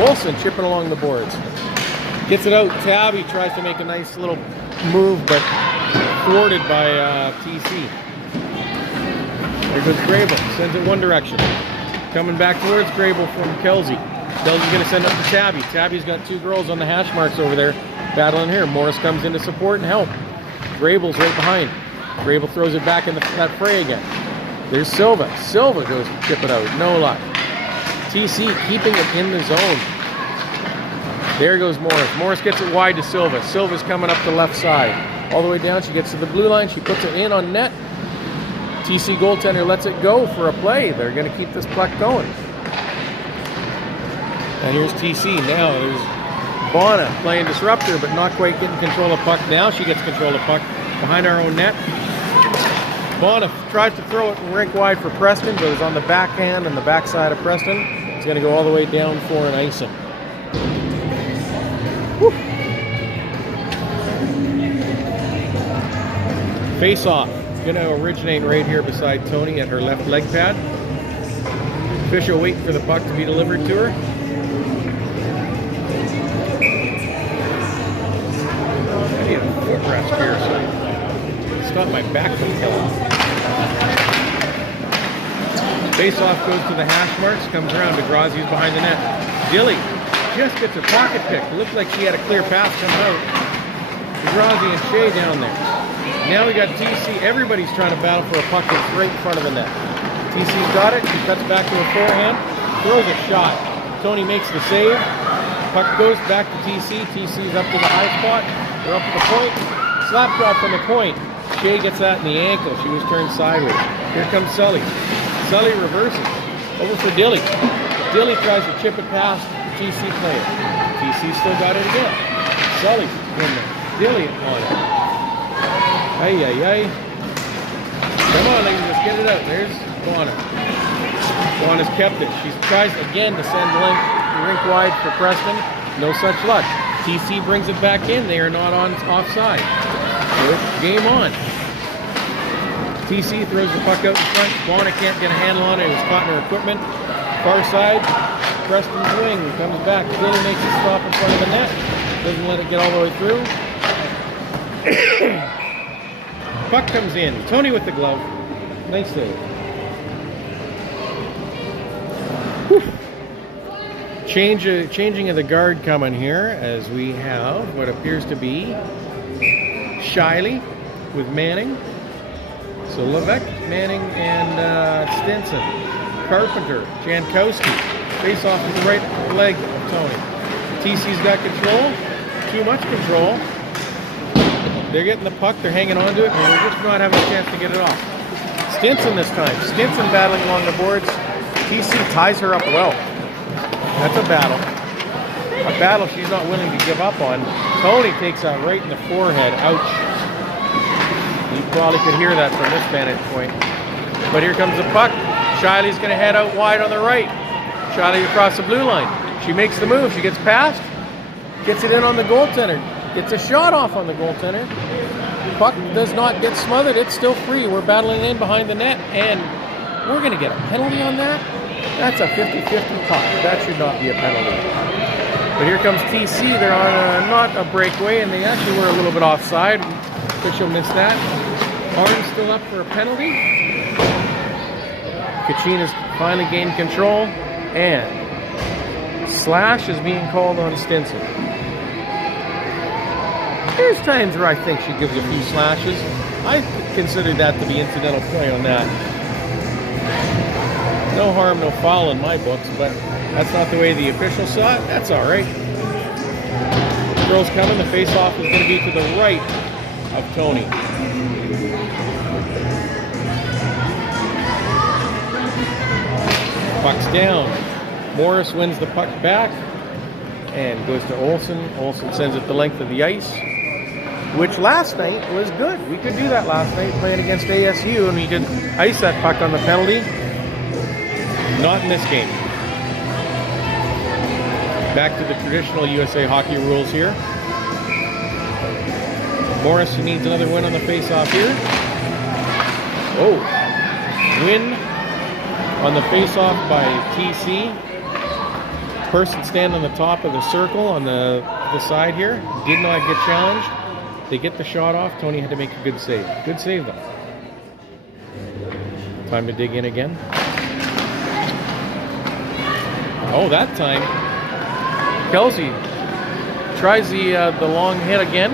Olsen chipping along the boards. Gets it out. Tabby tries to make a nice little move, but thwarted by TC. There goes Grable. Sends it one direction. Coming back towards Grable from Kelsey. Kelsey's going to send it up to Tabby. Tabby's got 2 girls on the hash marks over there battling here. Morris comes in to support and help. Grable's right behind. Grable throws it back in that fray again. There's Silva. Silva goes to chip it out. No luck. TC keeping it in the zone. There goes Morris. Morris gets it wide to Silva. Silva's coming up the left side. All the way down. She gets to the blue line. She puts it in on net. TC goaltender lets it go for a play. They're going to keep this puck going. And here's TC. Now there's Bona playing disruptor, but not quite getting control of puck. Now she gets control of puck behind our own net. Bona tries to throw it rink wide for Preston, but it's on the backhand and the backside of Preston. It's going to go all the way down for an icing. Woo. Face off. Going to originate right here beside Tony at her left leg pad. Official waiting for the puck to be delivered to her. I need a foot rest here, so stop my back from killing. Face off goes to the hash marks, comes around. DeGrazzi's behind the net. Dilly just gets a pocket pick. It looked like she had a clear pass coming out. DeGrazzi and Shea down there. Now we got TC. Everybody's trying to battle for a puck that's right in front of the net. TC's got it. She cuts back to a forehand. Throws a shot. Tony makes the save. Puck goes back to TC. TC's up to the high spot. They're up to the point. Slap drop from the point. Shea gets that in the ankle. She was turned sideways. Here comes Sully. Sully reverses. Over for Dilly. Dilly tries to chip it past the TC player. TC still got it again. Sully in there. Dilly on it. Ay, ay, ay. Come on, ladies, let's get it out. There's Juana. Juana's kept it. She tries again to send rink wide for Preston. No such luck. TC brings it back in. They are not on offside. So game on. TC throws the puck out in front. Juana can't get a handle on it. It was caught in her equipment. Far side. Preston's wing comes back. Dilly makes a stop in front of the net. Doesn't let it get all the way through. Puck comes in. Tony with the glove. Nice save. Whew. Changing of the guard coming here as we have what appears to be Shiley with Manning. So Levesque, Manning, and Stinson. Carpenter, Jankowski. Face off with the right leg of Tony. TC's got control. Too much control. They're getting the puck. They're hanging on to it, and we're just not having a chance to get it off. Stinson this time. Stinson battling along the boards. TC ties her up well. That's a battle. A battle she's not willing to give up on. Tony takes that right in the forehead. Ouch. You probably could hear that from this vantage point. But here comes the puck. Shiley's going to head out wide on the right. Shiley across the blue line. She makes the move. She gets past. Gets it in on the goaltender. Gets a shot off on the goaltender. Puck does not get smothered. It's still free. We're battling in behind the net. And we're going to get a penalty on that. That's a 50-50 puck. That should not be a penalty. But here comes TC. They're on not a breakaway, and they actually were a little bit offside. Official missed that. Arm's still up for a penalty. Kachinas finally gained control, and slash is being called on Stinson. There's times where I think she gives a few slashes. I consider that to be incidental play on that. No harm, no foul in my books, but that's not the way the official saw it. That's all right. Girls coming. The face-off is going to be to the right of Tony. Puck's down. Morris wins the puck back and goes to Olsen. Olsen sends it the length of the ice, which last night was good. We could do that last night playing against ASU, and we could ice that puck on the penalty. Not in this game. Back to the traditional USA hockey rules here. Morris needs another win on the face-off here. Oh, win on the face-off by TC. Person stand on the top of the circle on the side here. Did not get challenged. They get the shot off. Tony had to make a good save. Good save though. Time to dig in again. Oh, that time Kelsey tries the long hit again.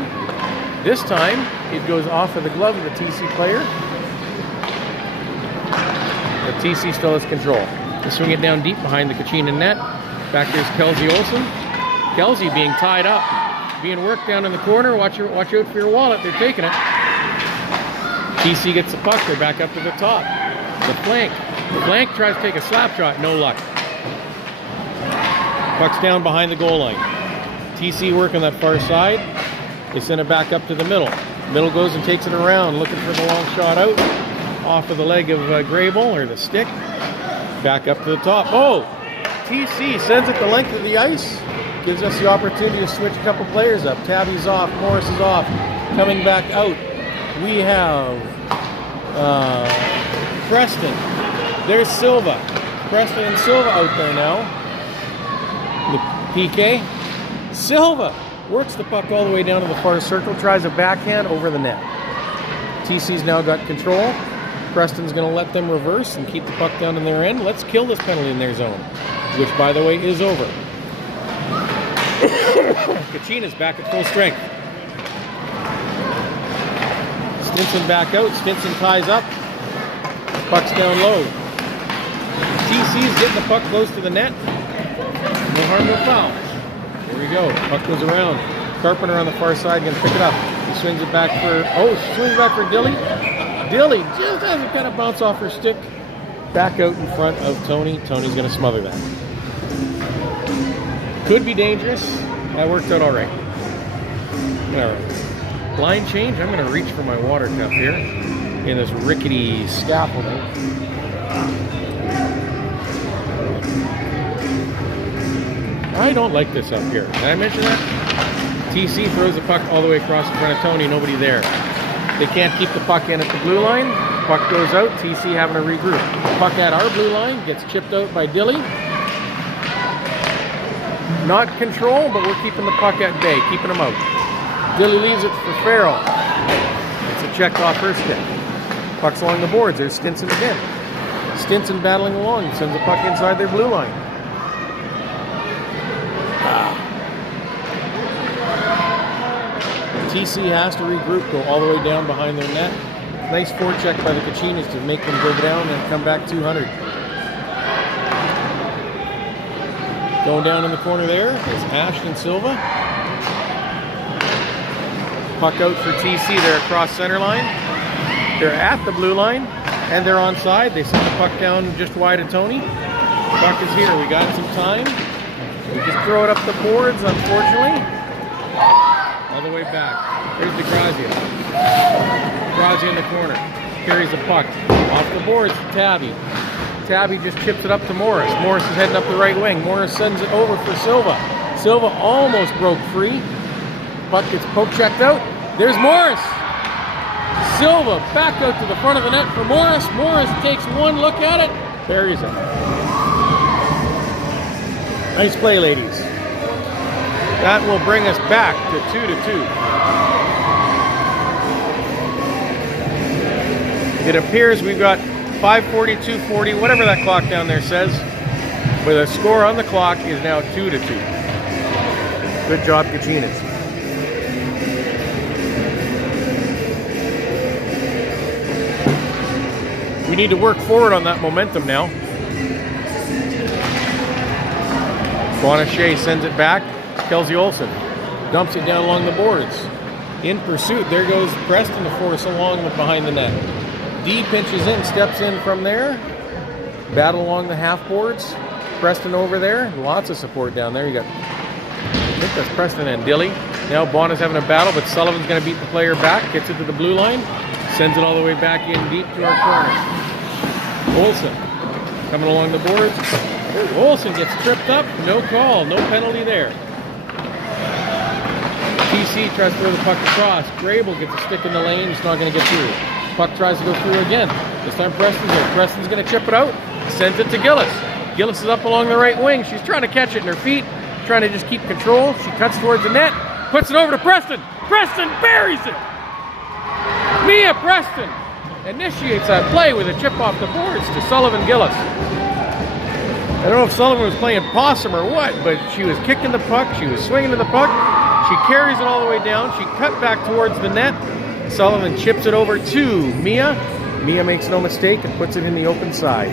This time it goes off of the glove of the TC player. But TC still has control. They swing it down deep behind the Kachina net. Back there's Kelsey Olsen. Kelsey being tied up, being worked down in the corner. Watch out for your wallet. They're taking it. TC gets the puck. They're back up to the top. The flank. The flank tries to take a slap shot. No luck. Puck's down behind the goal line. TC working that far side. They send it back up to the middle. Middle goes and takes it around, looking for the long shot out. Off of the leg of Grable, or the stick. Back up to the top. Oh! TC sends it the length of the ice. Gives us the opportunity to switch a couple players up. Tabby's off. Morris is off. Coming back out, we have Preston. There's Silva. Preston and Silva out there now. The PK. Silva works the puck all the way down to the far circle, tries a backhand over the net. TC's now got control. Preston's going to let them reverse and keep the puck down in their end. Let's kill this penalty in their zone, which, by the way, is over. Kachina's back at full strength. Stinson back out. Stinson ties up. Puck's down low. TC's getting the puck close to the net. No harm, no foul. There we go. Puck goes around. Carpenter on the far side going to pick it up. He swings it back for... Oh, swings back for Dilly. Dilly just has it kind of bounce off her stick. Back out in front of Tony. Tony's going to smother that. Could be dangerous. That worked out all right. All right. Line change. I'm going to reach for my water cup here in this rickety scaffolding. I don't like this up here. Did I mention that? TC throws the puck all the way across in front of Tony. Nobody there. They can't keep the puck in at the blue line. Puck goes out. TC having to regroup. Puck at our blue line. Gets chipped out by Dilly. Not control, but we're keeping the puck at bay. Keeping him out. Dilly leaves it for Farrell. It's a checked off her stick. Puck's along the boards. There's Stinson again. Stinson battling along. Sends the puck inside their blue line. TC has to regroup, go all the way down behind their net. Nice forecheck by the Kachinas to make them go down and come back 200. Going down in the corner there is Ashton Silva. Puck out for TC. They're across center line. They're at the blue line and they're onside. They send the puck down just wide of Tony. Puck is here. We got some time. We just throw it up the boards, unfortunately. All the way back. Here's DeGrazia. DeGrazia in the corner. Carries the puck. Off the boards to Tabby. Tabby just chips it up to Morris. Morris is heading up the right wing. Morris sends it over for Silva. Silva almost broke free. Puck gets poke checked out. There's Morris. Silva back out to the front of the net for Morris. Morris takes one look at it. Buries it. Nice play, ladies. That will bring us back to 2-2. It appears we've got 5:42:40, whatever that clock down there says. But the score on the clock is now 2-2. Good job, Kachinas. We need to work forward on that momentum now. Bonachet sends it back. Kelsey Olsen dumps it down along the boards. In pursuit, there goes Preston to force along behind the net. D pinches in, steps in from there. Battle along the half boards. Preston over there. Lots of support down there. You got, I think that's Preston and Dilly. Now Bona's having a battle, but Sullivan's going to beat the player back. Gets it to the blue line. Sends it all the way back in deep to our corner. Olsen coming along the boards. Olsen gets tripped up. No call. No penalty there. TC tries to throw the puck across. Grable gets a stick in the lane. It's not going to get through. Puck tries to go through again. This time Preston's there. Preston's going to chip it out. Sends it to Gillis. Gillis is up along the right wing. She's trying to catch it in her feet. Trying to just keep control. She cuts towards the net. Puts it over to Preston. Preston buries it. Mia Preston initiates that play with a chip off the boards to Sullivan Gillis. I don't know if Sullivan was playing possum or what, but she was kicking the puck. She was swinging to the puck. She carries it all the way down. She cut back towards the net. Sullivan chips it over to Mia. Mia makes no mistake and puts it in the open side.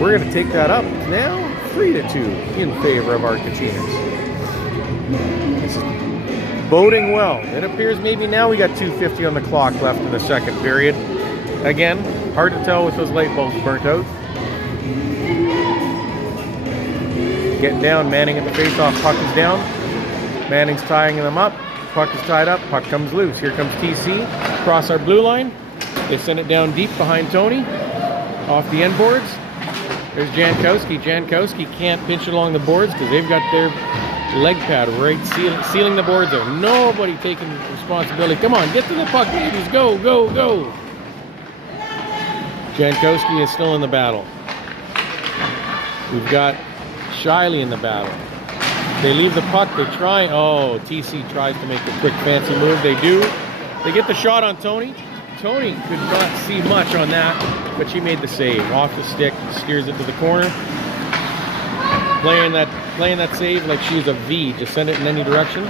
We're going to take that up now 3-2 in favor of our Kachinas. This is boding well. It appears maybe now we got 2:50 on the clock left in the second period. Again, hard to tell with those light bulbs burnt out. Getting down, Manning at the face-off. Puck is down. Manning's tying them up. Puck is tied up. Puck comes loose. Here comes TC across our blue line. They send it down deep behind Tony. Off the end boards. There's Jankowski. Jankowski can't pinch it along the boards because they've got their leg pad right sealing the boards there. Nobody taking responsibility. Come on, get to the puck, ladies. Go, go, go. Jankowski is still in the battle. We've got Shiley in the battle. They leave the puck. They try. Oh, TC tries to make a quick fancy move. They do. They get the shot on Tony. Tony could not see much on that, but she made the save. Off the stick, steers it to the corner. Playing that save like she was a V. Just send it in any direction.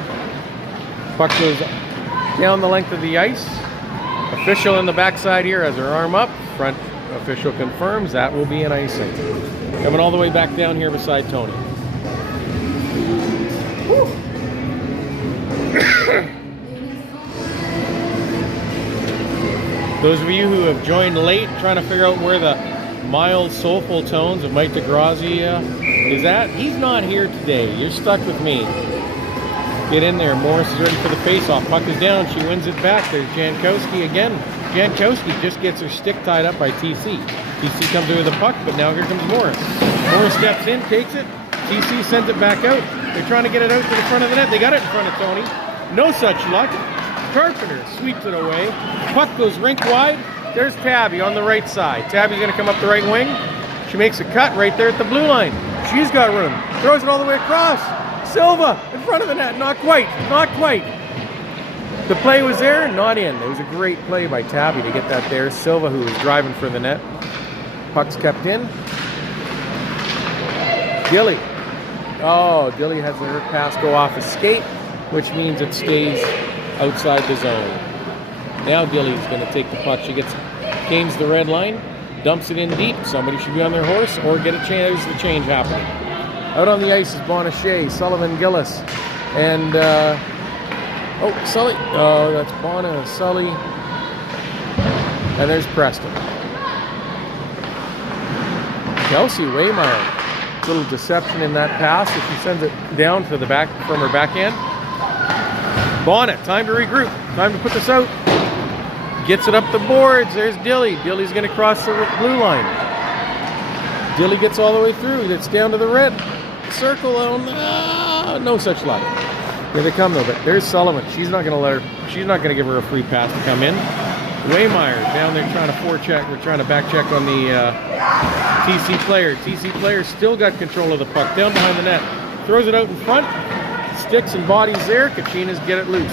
Puck goes down the length of the ice. Official in the backside here has her arm up. Front official confirms that will be an icing. Coming all the way back down here beside Tony. Those of you who have joined late, trying to figure out where the mild, soulful tones of Mike DeGrazia is at, he's not here today. You're stuck with me. Get in there. Morris is ready for the face-off. Puck is down. She wins it back. There's Jankowski again. Jankowski just gets her stick tied up by TC. TC comes over the puck, but now here comes Morris. Morris steps in, takes it. TC sends it back out. They're trying to get it out to the front of the net. They got it in front of Tony. No such luck. Carpenter sweeps it away. Puck goes rink wide. There's Tabby on the right side. Tabby's going to come up the right wing. She makes a cut right there at the blue line. She's got room. Throws it all the way across. Silva in front of the net. Not quite. Not quite. The play was there, not in. It was a great play by Tabby to get that there. Silva, who was driving for the net. Puck's kept in. Dilly. Oh, Dilly has her pass go off a skate, which means it stays outside the zone. Now Dilly's going to take the puck. She gains the red line, dumps it in deep. Somebody should be on their horse or get a chance. There's the change happening. Out on the ice is Bonachet, Sullivan, Gillis, and Sully. Oh, that's Bona, Sully, and there's Preston. Kelsey Waymeyer. Little deception in that pass as she sends it down to the back from her backhand. Bonnet, time to regroup, time to put this out. Gets it up the boards. There's Dilly. Dilly's going to cross the blue line. Dilly gets all the way through. It's down to the red circle. No such luck. Here they come though. But there's Sullivan. She's not going to let her. She's not going to give her a free pass to come in. Waymeyer down there trying to forecheck. We're trying to back check on the TC player. TC player still got control of the puck down behind the net. Throws it out in front. Sticks and bodies there. Kachinas get it loose.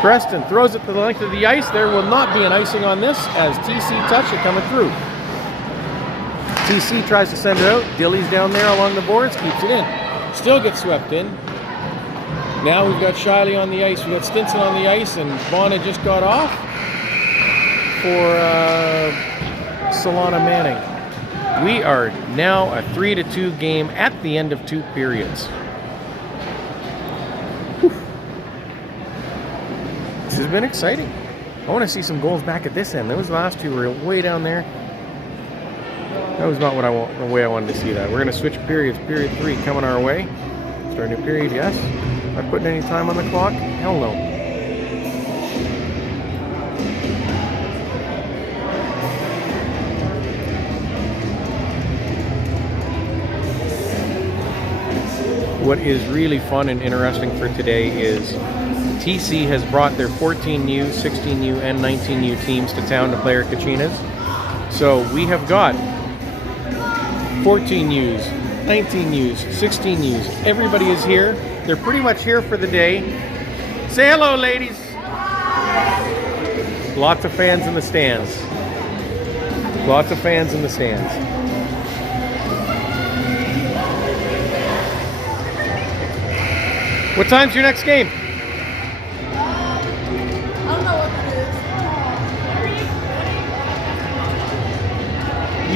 Preston throws it to the length of the ice. There will not be an icing on this as TC touch it coming through. TC tries to send it out. Dilly's down there along the boards. Keeps it in. Still gets swept in. Now we've got Shiley on the ice. We've got Stinson on the ice, and Bona just got off for Solana Manning. We are now a 3-2 game at the end of 2 periods. Whew. This has been exciting. I want to see some goals back at this end. Those last two were way down there. That was not what I want, the way I wanted to see that. We're going to switch periods. Period 3 coming our way. Start a new period, yes. Am I putting any time on the clock? Hell no. What is really fun and interesting for today is TC has brought their 14U, 16U, and 19U teams to town to play our Kachinas. So we have got 14Us, 19Us, 16Us. Everybody is here. They're pretty much here for the day. Say hello, ladies. Lots of fans in the stands. Lots of fans in the stands. What time's your next game? I don't know what it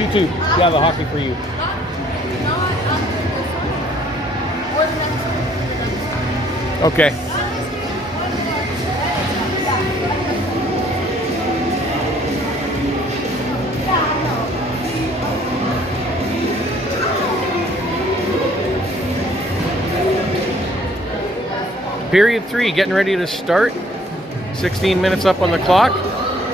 is. YouTube. Yeah, the hockey for you. Okay. Period 3, getting ready to start. 16 minutes up on the clock,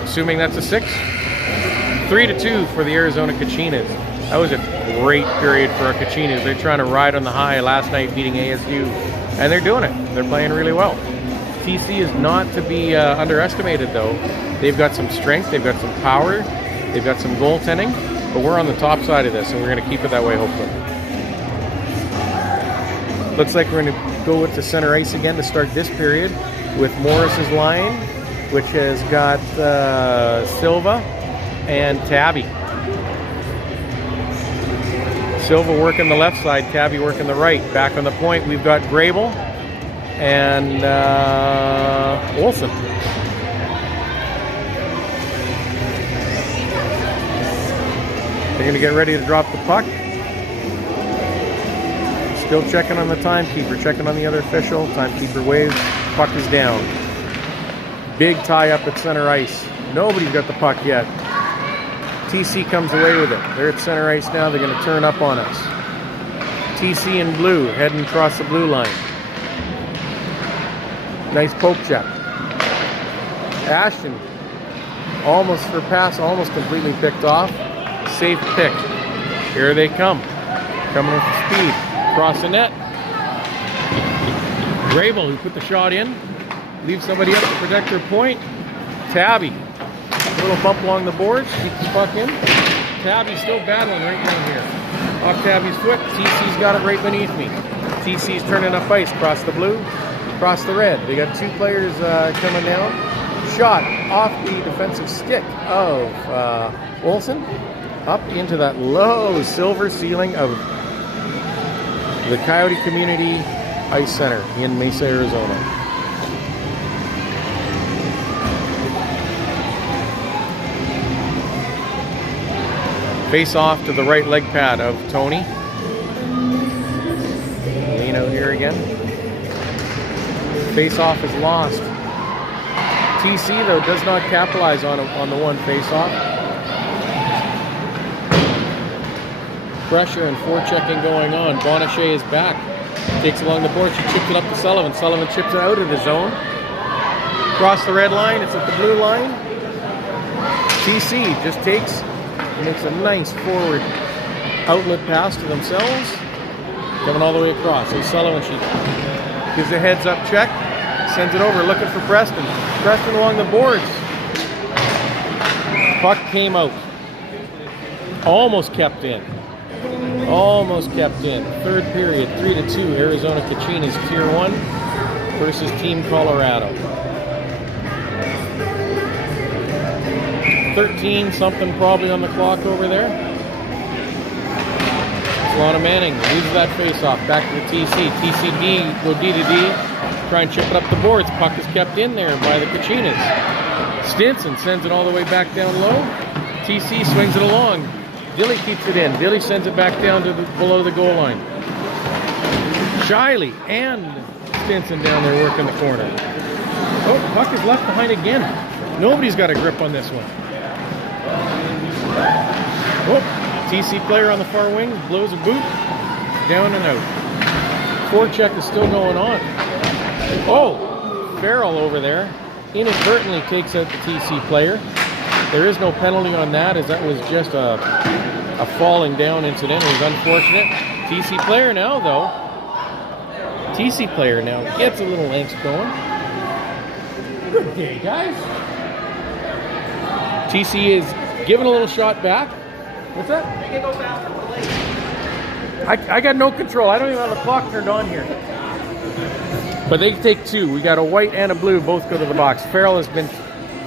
assuming that's a 6. 3-2 for the Arizona Kachinas. That was a great period for our Kachinas. They're trying to ride on the high last night, beating ASU, and they're doing it. They're playing really well. TC is not to be underestimated, though. They've got some strength, they've got some power, they've got some goaltending, but we're on the top side of this, and we're going to keep it that way, hopefully. Looks like we're going to go with the center ice again to start this period with Morris's line, which has got Silva and Tabby. Silva working the left side, Tabby working the right. Back on the point, we've got Grable and Olsen. They're going to get ready to drop the puck. Still checking on the timekeeper, checking on the other official. Timekeeper waves, puck is down. Big tie up at center ice. Nobody's got the puck yet. TC comes away with it. They're at center ice now. They're going to turn up on us. TC in blue, heading across the blue line. Nice poke check. Ashton, almost for pass, almost completely picked off. Safe pick. Here they come. Coming with the speed. Across the net. Grable, who put the shot in. Leaves somebody up to protect their point. Tabby. A little bump along the boards. Keeps the puck in. Tabby's still battling right down here. Off Tabby's foot. TC's got it right beneath me. TC's turning up ice across the blue. across the red. They got 2 players coming down. Shot off the defensive stick of Olsen, up into that low silver ceiling of the Coyote Community Ice Center in Mesa, Arizona. Face off to the right leg pad of Tony. Lean out here again. Face off is lost. TC though does not capitalize on the one face off. Pressure and forechecking going on. Bonachet is back. Takes along the board. She chips it up to Sullivan. Sullivan chips it out of the zone. Across the red line. It's at the blue line. TC just takes, makes a nice forward outlet pass to themselves. Coming all the way across. So Sullivan, she gives a heads up check. Sends it over, looking for Preston. Preston along the boards. Puck came out. Almost kept in. Almost kept in. Third period, 3-2. Arizona KACHINAS Tier 1 versus Team Colorado. 13 something probably on the clock over there. Solana Manning loses that face-off. Back to the TC. TCD go D to D. Try and chip it up the boards. Puck is kept in there by the KACHINAS. Stinson sends it all the way back down low. TC swings it along. Dilly keeps it in. Dilly sends it back down to below the goal line. Shiley and Stinson down there working the corner. Oh, puck is left behind again. Nobody's got a grip on this one. Oh, TC player on the far wing blows a boot. Down and out. Forecheck is still going on. Oh, Farrell over there inadvertently takes out the TC player. There is no penalty on that, as that was just a falling down incident. It was unfortunate. TC player now, though. TC player now gets a little angst going. Good day, guys. TC is giving a little shot back. What's that? I got no control. I don't even have the clock turned on here. But they take 2. We got a white and a blue, both go to the box. Farrell has been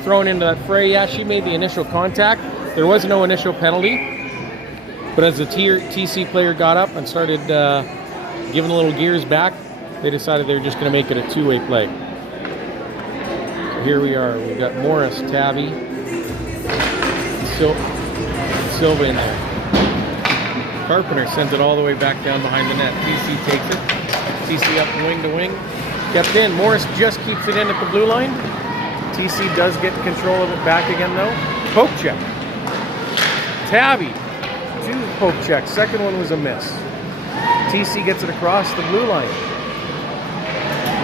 thrown into that fray. Yeah, she made the initial contact. There was no initial penalty. But as the TC player got up and started giving a little gears back, they decided they were just going to make it a 2-way play. So here we are. We've got Morris, Tabby, Silva in there. Carpenter sends it all the way back down behind the net. TC takes it. TC up wing to wing. Kept in. Morris just keeps it in at the blue line. TC does get control of it back again though. Poke check. Tabby. 2 poke checks. Second one was a miss. TC gets it across the blue line.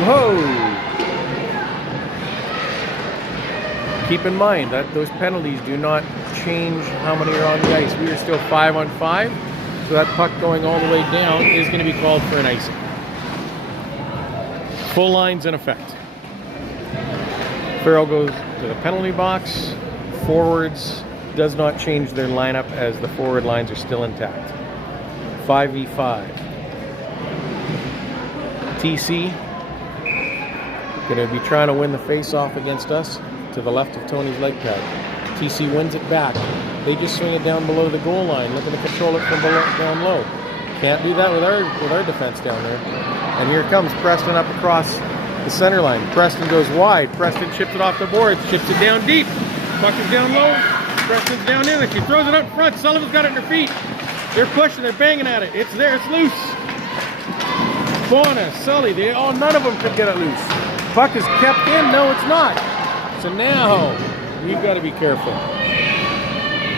Whoa! Keep in mind that those penalties do not change how many are on the ice. We are still 5-on-5. So that puck going all the way down is going to be called for an icing. Full lines in effect. Farrell goes to the penalty box. Forwards does not change their lineup as the forward lines are still intact. 5v5. TC going to be trying to win the face-off against us to the left of Tony's leg pad. TC wins it back. They just swing it down below the goal line, looking to control it from below, down low. Can't do that with our defense down there. And here comes Preston up across the center line. Preston goes wide. Preston chips it off the boards, chips it down deep. Puck is down low. Preston's down in it. She throws it up front. Sullivan's got it in her feet. They're pushing. They're banging at it. It's there. It's loose. Fauna, Sully, none of them could get it loose. Puck is kept in. No, it's not. So now you've got to be careful.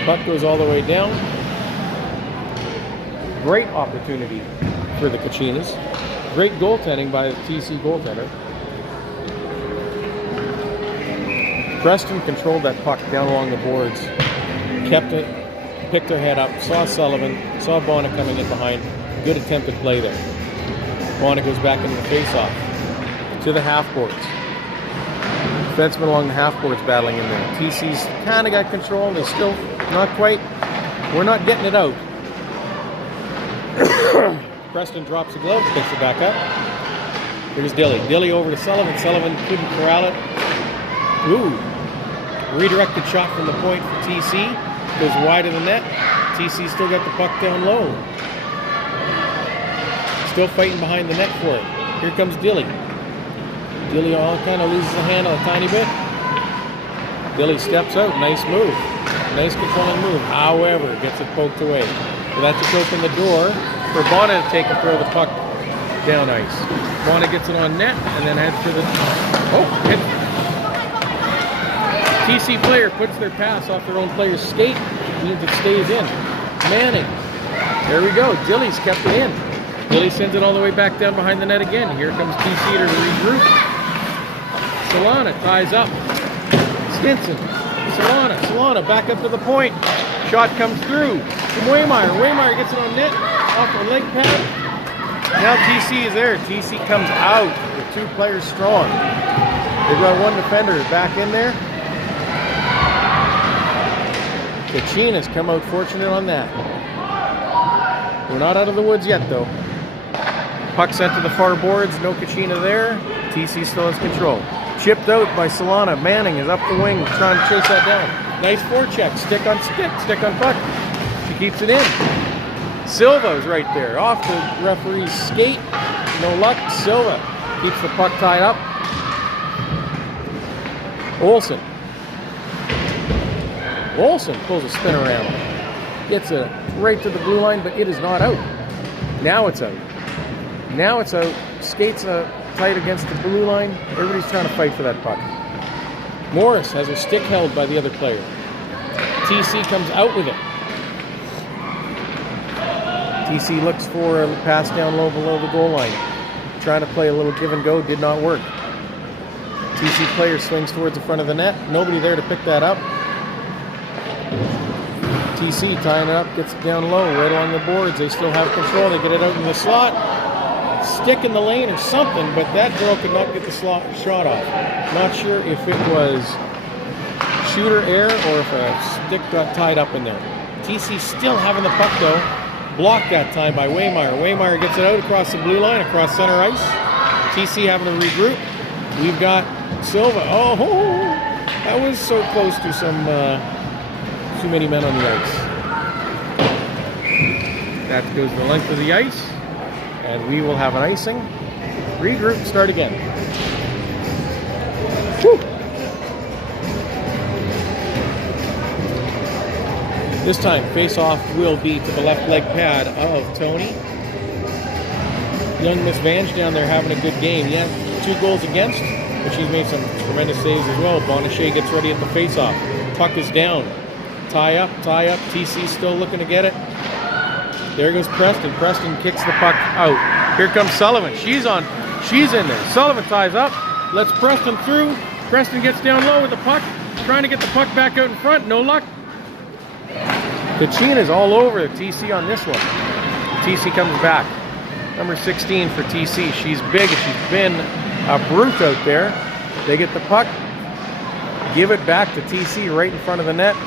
Puck goes all the way down. Great opportunity for the KACHINAS. Great goaltending by the TC goaltender. Preston controlled that puck down along the boards. Kept it, picked her head up, saw Sullivan, saw Bona coming in behind. Good attempted play there. Bona goes back into the face-off. To the half-boards. Defenseman along the half-boards battling in there. TC's kind of got control. They still not quite. We're not getting it out. Preston drops the glove, picks it back up. Here's Dilly. Dilly over to Sullivan. Sullivan couldn't corral it. Ooh. Redirected shot from the point for TC. Goes wide of the net. TC still got the puck down low. Still fighting behind the net for it. Here comes Dilly. Dilly all kind of loses the handle a tiny bit. Dilly steps out. Nice move. Nice controlling move. However, gets it poked away. So that just opened the door for Bonnet to take and throw the puck down ice. Bonnet gets it on net and then heads for the... Oh, hit. TC player puts their pass off their own player's skate. Means it stays in. Manning. There we go. Dilly's kept it in. Dilly sends it all the way back down behind the net again. Here comes TC to regroup. Solana ties up. Stinson. Solana back up to the point. Shot comes through from Waymire. Waymire gets it on net. Off the leg pad. Now TC is there. TC comes out with 2 players strong. They've got 1 defender back in there. KACHINAS come out fortunate on that. We're not out of the woods yet though. Puck sent to the far boards. No KACHINA there. TC still has control. Chipped out by Solana. Manning is up the wing trying to chase that down. Nice forecheck. Stick on stick. Stick on puck. She keeps it in. Silva's right there. Off the referee's skate. No luck. Silva keeps the puck tied up. Olsen pulls a spin around. Gets it right to the blue line, but it is not out. Now it's out. Now it's out. Skates tight against the blue line. Everybody's trying to fight for that puck. Morris has her stick held by the other player. TC comes out with it. TC looks for a pass down low below the goal line. Trying to play a little give and go. Did not work. TC player swings towards the front of the net. Nobody there to pick that up. TC tying it up, gets it down low, right along the boards. They still have control. They get it out in the slot. Stick in the lane or something, but that girl could not get the shot off. Not sure if it was shooter error or if a stick got tied up in there. TC still having the puck though. Blocked that time by Waymire. Waymire gets it out across the blue line, across center ice. TC having to regroup. We've got Silva. Oh, that was so close to some too many men on the ice. That goes the length of the ice, and we will have an icing. Regroup, start again. Woo! This time, face-off will be to the left leg pad of Tony. Young Miss Vange down there having a good game. Yeah, 2 goals against, but she's made some tremendous saves as well. Bonnet gets ready at the face-off. Puck is down. Tie up. TC still looking to get it. There goes Preston. Preston kicks the puck out. Here comes Sullivan. She's in there. Sullivan ties up. Lets Preston through. Preston gets down low with the puck. Trying to get the puck back out in front. No luck. KACHINAS all over TC on this one. TC comes back. Number 16 for TC. She's big. She's been a brute out there. They get the puck. Give it back to TC right in front of the net.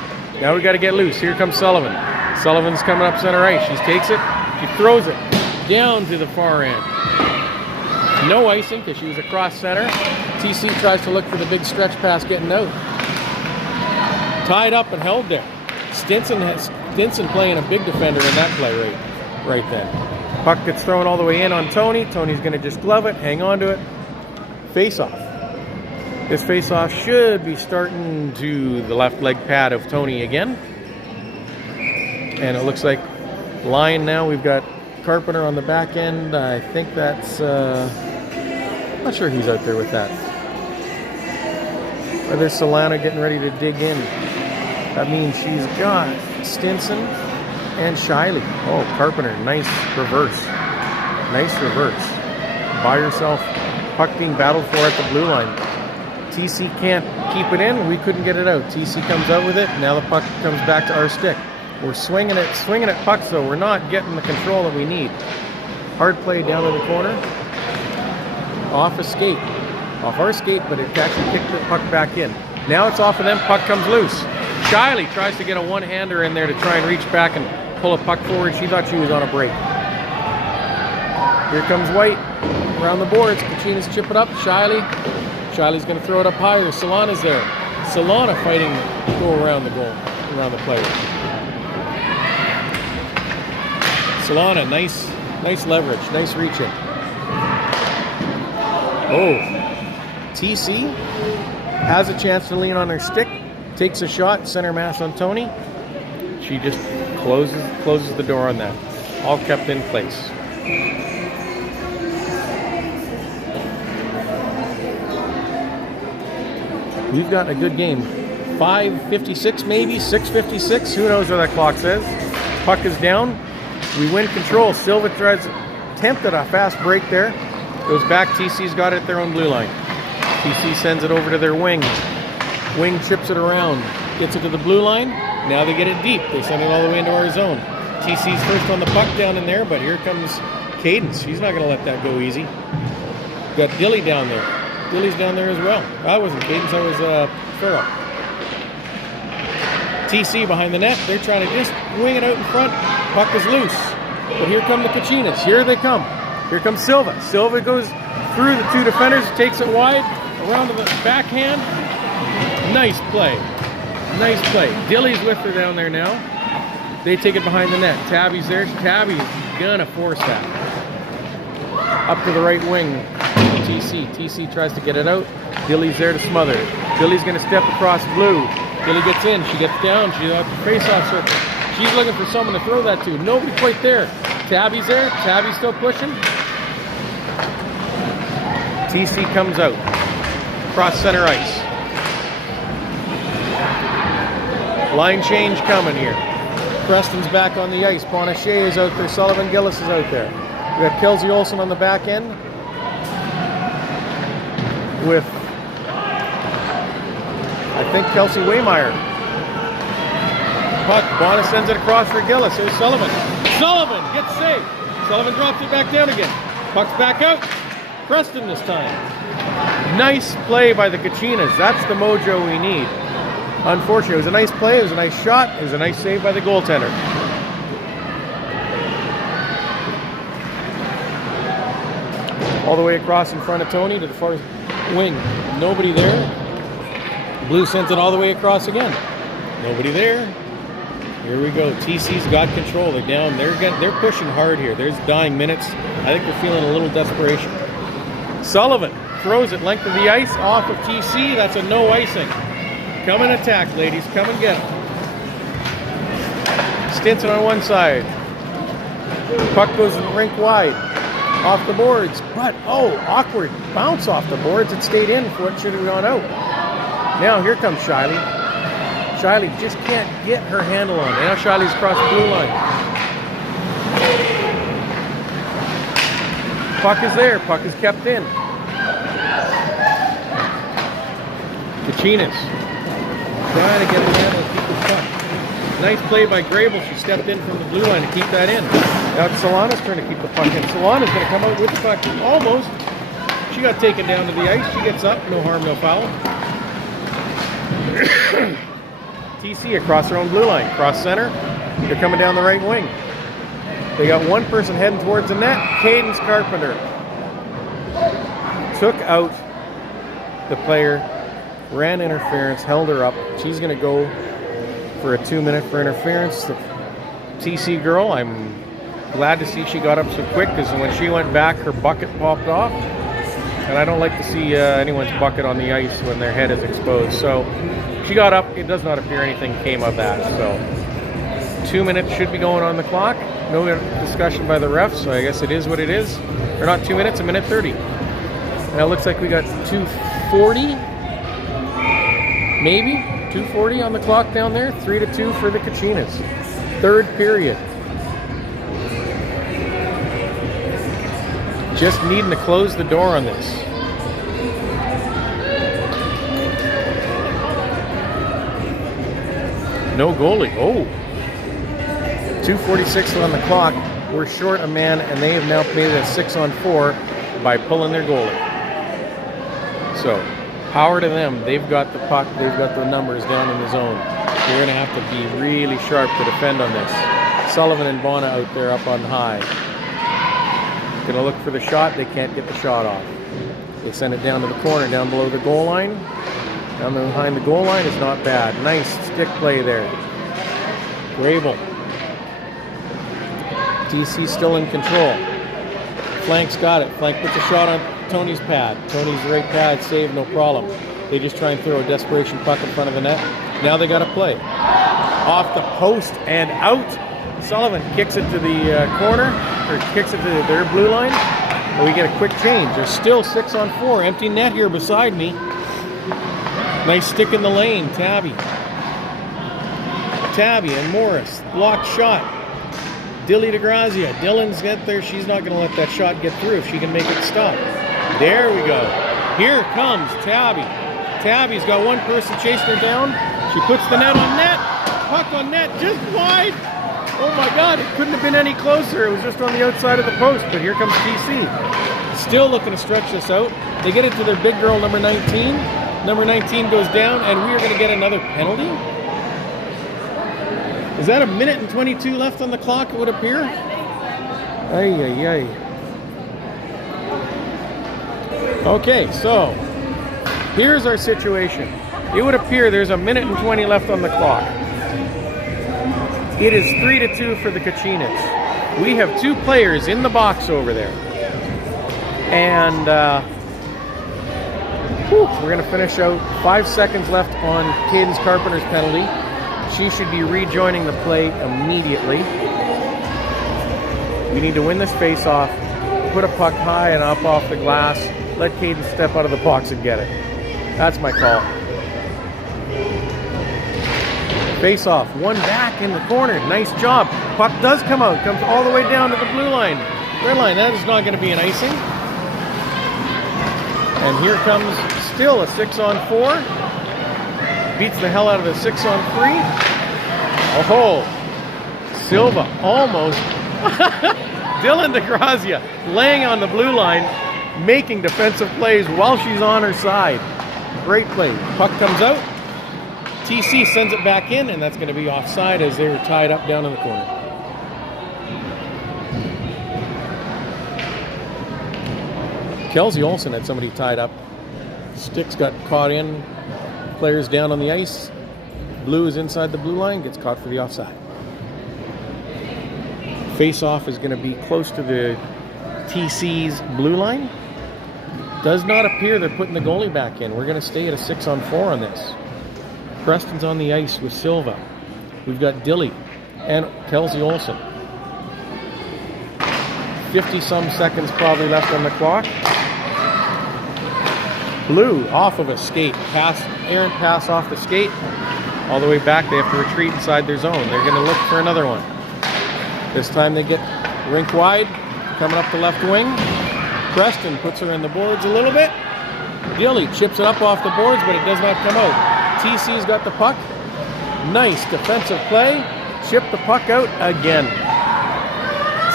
Now we got to get loose. Here comes Sullivan. Sullivan's coming up center ice. She takes it. She throws it down to the far end. No icing because she was across center. TC tries to look for the big stretch pass getting out. Tied up and held there. Stinson playing a big defender in that play right then. Puck gets thrown all the way in on Tony. Tony's going to just glove it, hang on to it. Face-off. This face-off should be starting to the left leg pad of Tony again. And it looks like line now. We've got Carpenter on the back end. I think that's... I'm not sure he's out there with that. Or there's Solana getting ready to dig in. That means she's got Stinson and Shiley. Oh, Carpenter, nice reverse. Nice reverse. By herself. Puck being battled for at the blue line. TC can't keep it in. We couldn't get it out. TC comes out with it. Now the puck comes back to our stick. We're swinging at pucks though. We're not getting the control that we need. Hard play down in the corner. Off a skate. Off our skate, but it actually kicked the puck back in. Now it's off of them. Puck comes loose. Shiley tries to get a one-hander in there to try and reach back and pull a puck forward. She thought she was on a break. Here comes White. around the boards. Kachinas chip it up. Shiley's going to throw it up higher. Solana's there. Solana fighting to go around the goal, around the player. Solana, nice leverage, nice reach in. Oh, TC has a chance to lean on her stick, takes a shot, center mass on Tony. She just closes the door on that. All kept in place. We've got a good game. 5:56 maybe, 6:56. Who knows what that clock says. Puck is down. We win control. Silva tries, attempted a fast break there. Goes back. TC's got it at their own blue line. TC sends it over to their wing. Wing chips it around. Gets it to the blue line. Now they get it deep. They send it all the way into our zone. TC's first on the puck down in there, but here comes Cadence. She's not going to let that go easy. Got Dilly down there. Dilly's down there as well. That wasn't Cadence, that was Farrell. TC behind the net. They're trying to just wing it out in front. Puck is loose. But here come the Kachinas. Here they come. Here comes Silva. Silva goes through the two defenders, takes it wide, around to the backhand. Nice play. Nice play. Dilly's with her down there now. They take it behind the net. Tabby's there. Tabby's gonna force that. Up to the right wing. TC tries to get it out. Dilly's there to smother it. Dilly's gonna step across blue. Dilly gets in. She gets down. She's at the face-off circle. She's looking for someone to throw that to. Nobody quite there. Tabby's there. Tabby's still pushing. TC comes out. Cross center ice. Line change coming here. Preston's back on the ice. Ponachet is out there. Sullivan Gillis is out there. We got Kelsey Olsen on the back end. With, I think, Kelsey Waymeyer. Puck, Bonner sends it across for Gillis. Here's Sullivan. Sullivan gets saved. Sullivan drops it back down again. Puck's back out. Preston this time. Nice play by the Kachinas. That's the mojo we need. Unfortunately, it was a nice play. It was a nice shot. It was a nice save by the goaltender. All the way across in front of Tony to the far wing. Nobody there. Blue sends it all the way across again. Nobody there. Here we go. TC's got control. They're down. They're pushing hard here. There's dying minutes. I think they're feeling a little desperation. Sullivan throws it length of the ice off of TC. That's a no icing. Come and attack, ladies. Come and get them. Stinson on one side. Puck goes rink wide. Off the boards. But, oh, awkward bounce off the boards. It stayed in for what should have gone out. Now here comes Shiley. Shiley just can't get her handle on it. Now Shiley's across the blue line. Puck is there. Puck is kept in. Kachinas trying to get the handle and keep the puck. Nice play by Grable. She stepped in from the blue line to keep that in. Now it's Solana's turn to keep the puck in. Solana's going to come out with the puck. Almost. She got taken down to the ice. She gets up. No harm, no foul. TC across their own blue line. Cross center. They're coming down the right wing. They got one person heading towards the net. Cadence Carpenter took out the player, ran interference, held her up. She's going to go for a 2-minute for interference. The TC girl, I'm glad to see she got up so quick, because when she went back, her bucket popped off. And I don't like to see anyone's bucket on the ice when their head is exposed. So she got up. It does not appear anything came of that. So 2 minutes should be going on the clock. No discussion by the refs, so I guess it is what it is. Or not 2 minutes, 1:30. And it looks like we got 2:40, maybe 2:40 on the clock down there. 3-2 for the Kachinas. Third period. Just needing to close the door on this. No goalie. Oh. 2:46 on the clock. We're short a man, and they have now made it a 6-on-4 by pulling their goalie. So, power to them. They've got the puck. They've got the numbers down in the zone. They're going to have to be really sharp to defend on this. Sullivan and Bona out there up on high. Gonna look for the shot. They can't get the shot off. They send it down to the corner, down below the goal line. Down behind the goal line is not bad. Nice stick play there. Grable. TC still in control. Flank's got it. Flank puts a shot on Tony's pad. Tony's right pad, save, no problem. They just try and throw a desperation puck in front of the net. Now they got to play. Off the post and out. Sullivan kicks it to the corner, or kicks it to their blue line. And we get a quick change. There's still 6-on-4. Empty net here beside me. Nice stick in the lane. Tabby and Morris. Blocked shot. Dilly DeGrazia. Dylan's got there. She's not going to let that shot get through if she can make it stop. There we go. Here comes Tabby. Tabby's got one person chasing her down. She puts the net on net. Puck on net, just wide. Oh my God, it couldn't have been any closer. It was just on the outside of the post, but here comes TC. Still looking to stretch this out. They get it to their big girl, number 19. Number 19 goes down, and we are going to get another penalty. Is that 1:22 left on the clock, it would appear? Ay, ay, ay. Okay, so here's our situation. It would appear there's 1:20 left on the clock. It is 3-2 for the KACHINAS. We have 2 players in the box over there. And we're going to finish out. 5 seconds left on Cadence Carpenter's penalty. She should be rejoining the play immediately. We need to win this face-off, put a puck high and up off the glass, let Cadence step out of the box and get it. That's my call. Face-off, one back in the corner. Nice job. Puck does come out. Comes all the way down to the blue line. Red line, that is not going to be an icing. And here comes still a 6-on-4. Beats the hell out of the 6-on-3. Oh, Silva almost. Dylan DeGrazia laying on the blue line, making defensive plays while she's on her side. Great play. Puck comes out. TC sends it back in, and that's going to be offside as they were tied up down in the corner. Kelsey Olsen had somebody tied up. Sticks got caught in. Players down on the ice. Blue is inside the blue line, gets caught for the offside. Face-off is going to be close to the TC's blue line. Does not appear they're putting the goalie back in. We're going to stay at a 6-on-4 on this. Preston's on the ice with Silva. We've got Dilly and Kelsey Olsen. 50-some seconds probably left on the clock. Blue off of a skate. Errant pass off the skate. All the way back, they have to retreat inside their zone. They're going to look for another one. This time they get rink wide, coming up the left wing. Preston puts her in the boards a little bit. Dilly chips it up off the boards, but it does not come out. TC's got the puck. Nice defensive play. Chip the puck out again.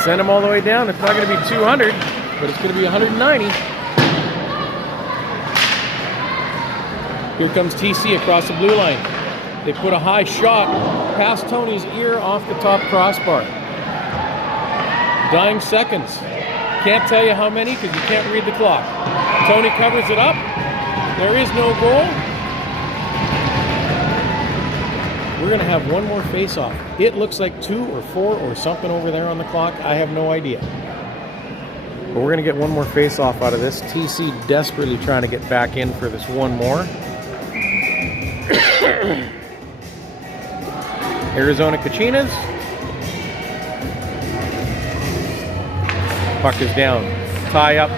Send him all the way down. It's not going to be 200, but it's going to be 190. Here comes TC across the blue line. They put a high shot past Tony's ear off the top crossbar. Dying seconds. Can't tell you how many because you can't read the clock. Tony covers it up. There is no goal. We're going to have one more face-off. It looks like 2 or 4 or something over there on the clock. I have no idea. But we're going to get one more face-off out of this. TC desperately trying to get back in for this one more. Arizona KACHINAS. Puck is down. Tie up.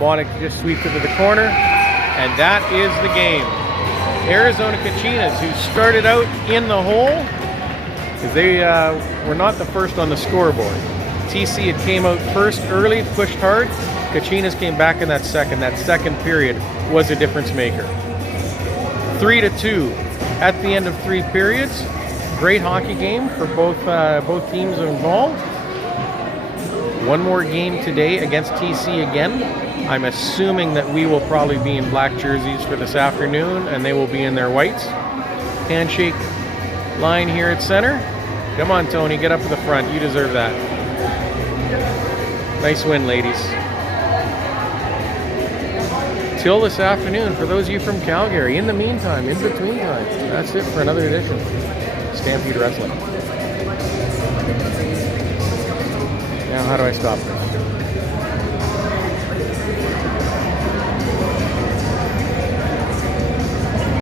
Bonnick just sweeps it to the corner. And that is the game. Arizona KACHINAS, who started out in the hole, because they were not the first on the scoreboard. TC had came out first early, pushed hard. KACHINAS came back in that second. That second period was a difference maker. 3-2 at the end of 3 periods. Great hockey game for both teams involved. One more game today against TC again. I'm assuming that we will probably be in black jerseys for this afternoon, and they will be in their whites. Handshake line here at center. Come on, Tony, get up to the front. You deserve that. Nice win, ladies. Till this afternoon, for those of you from Calgary. In the meantime, in between time, that's it for another edition. Stampede Wrestling. Now, how do I stop this?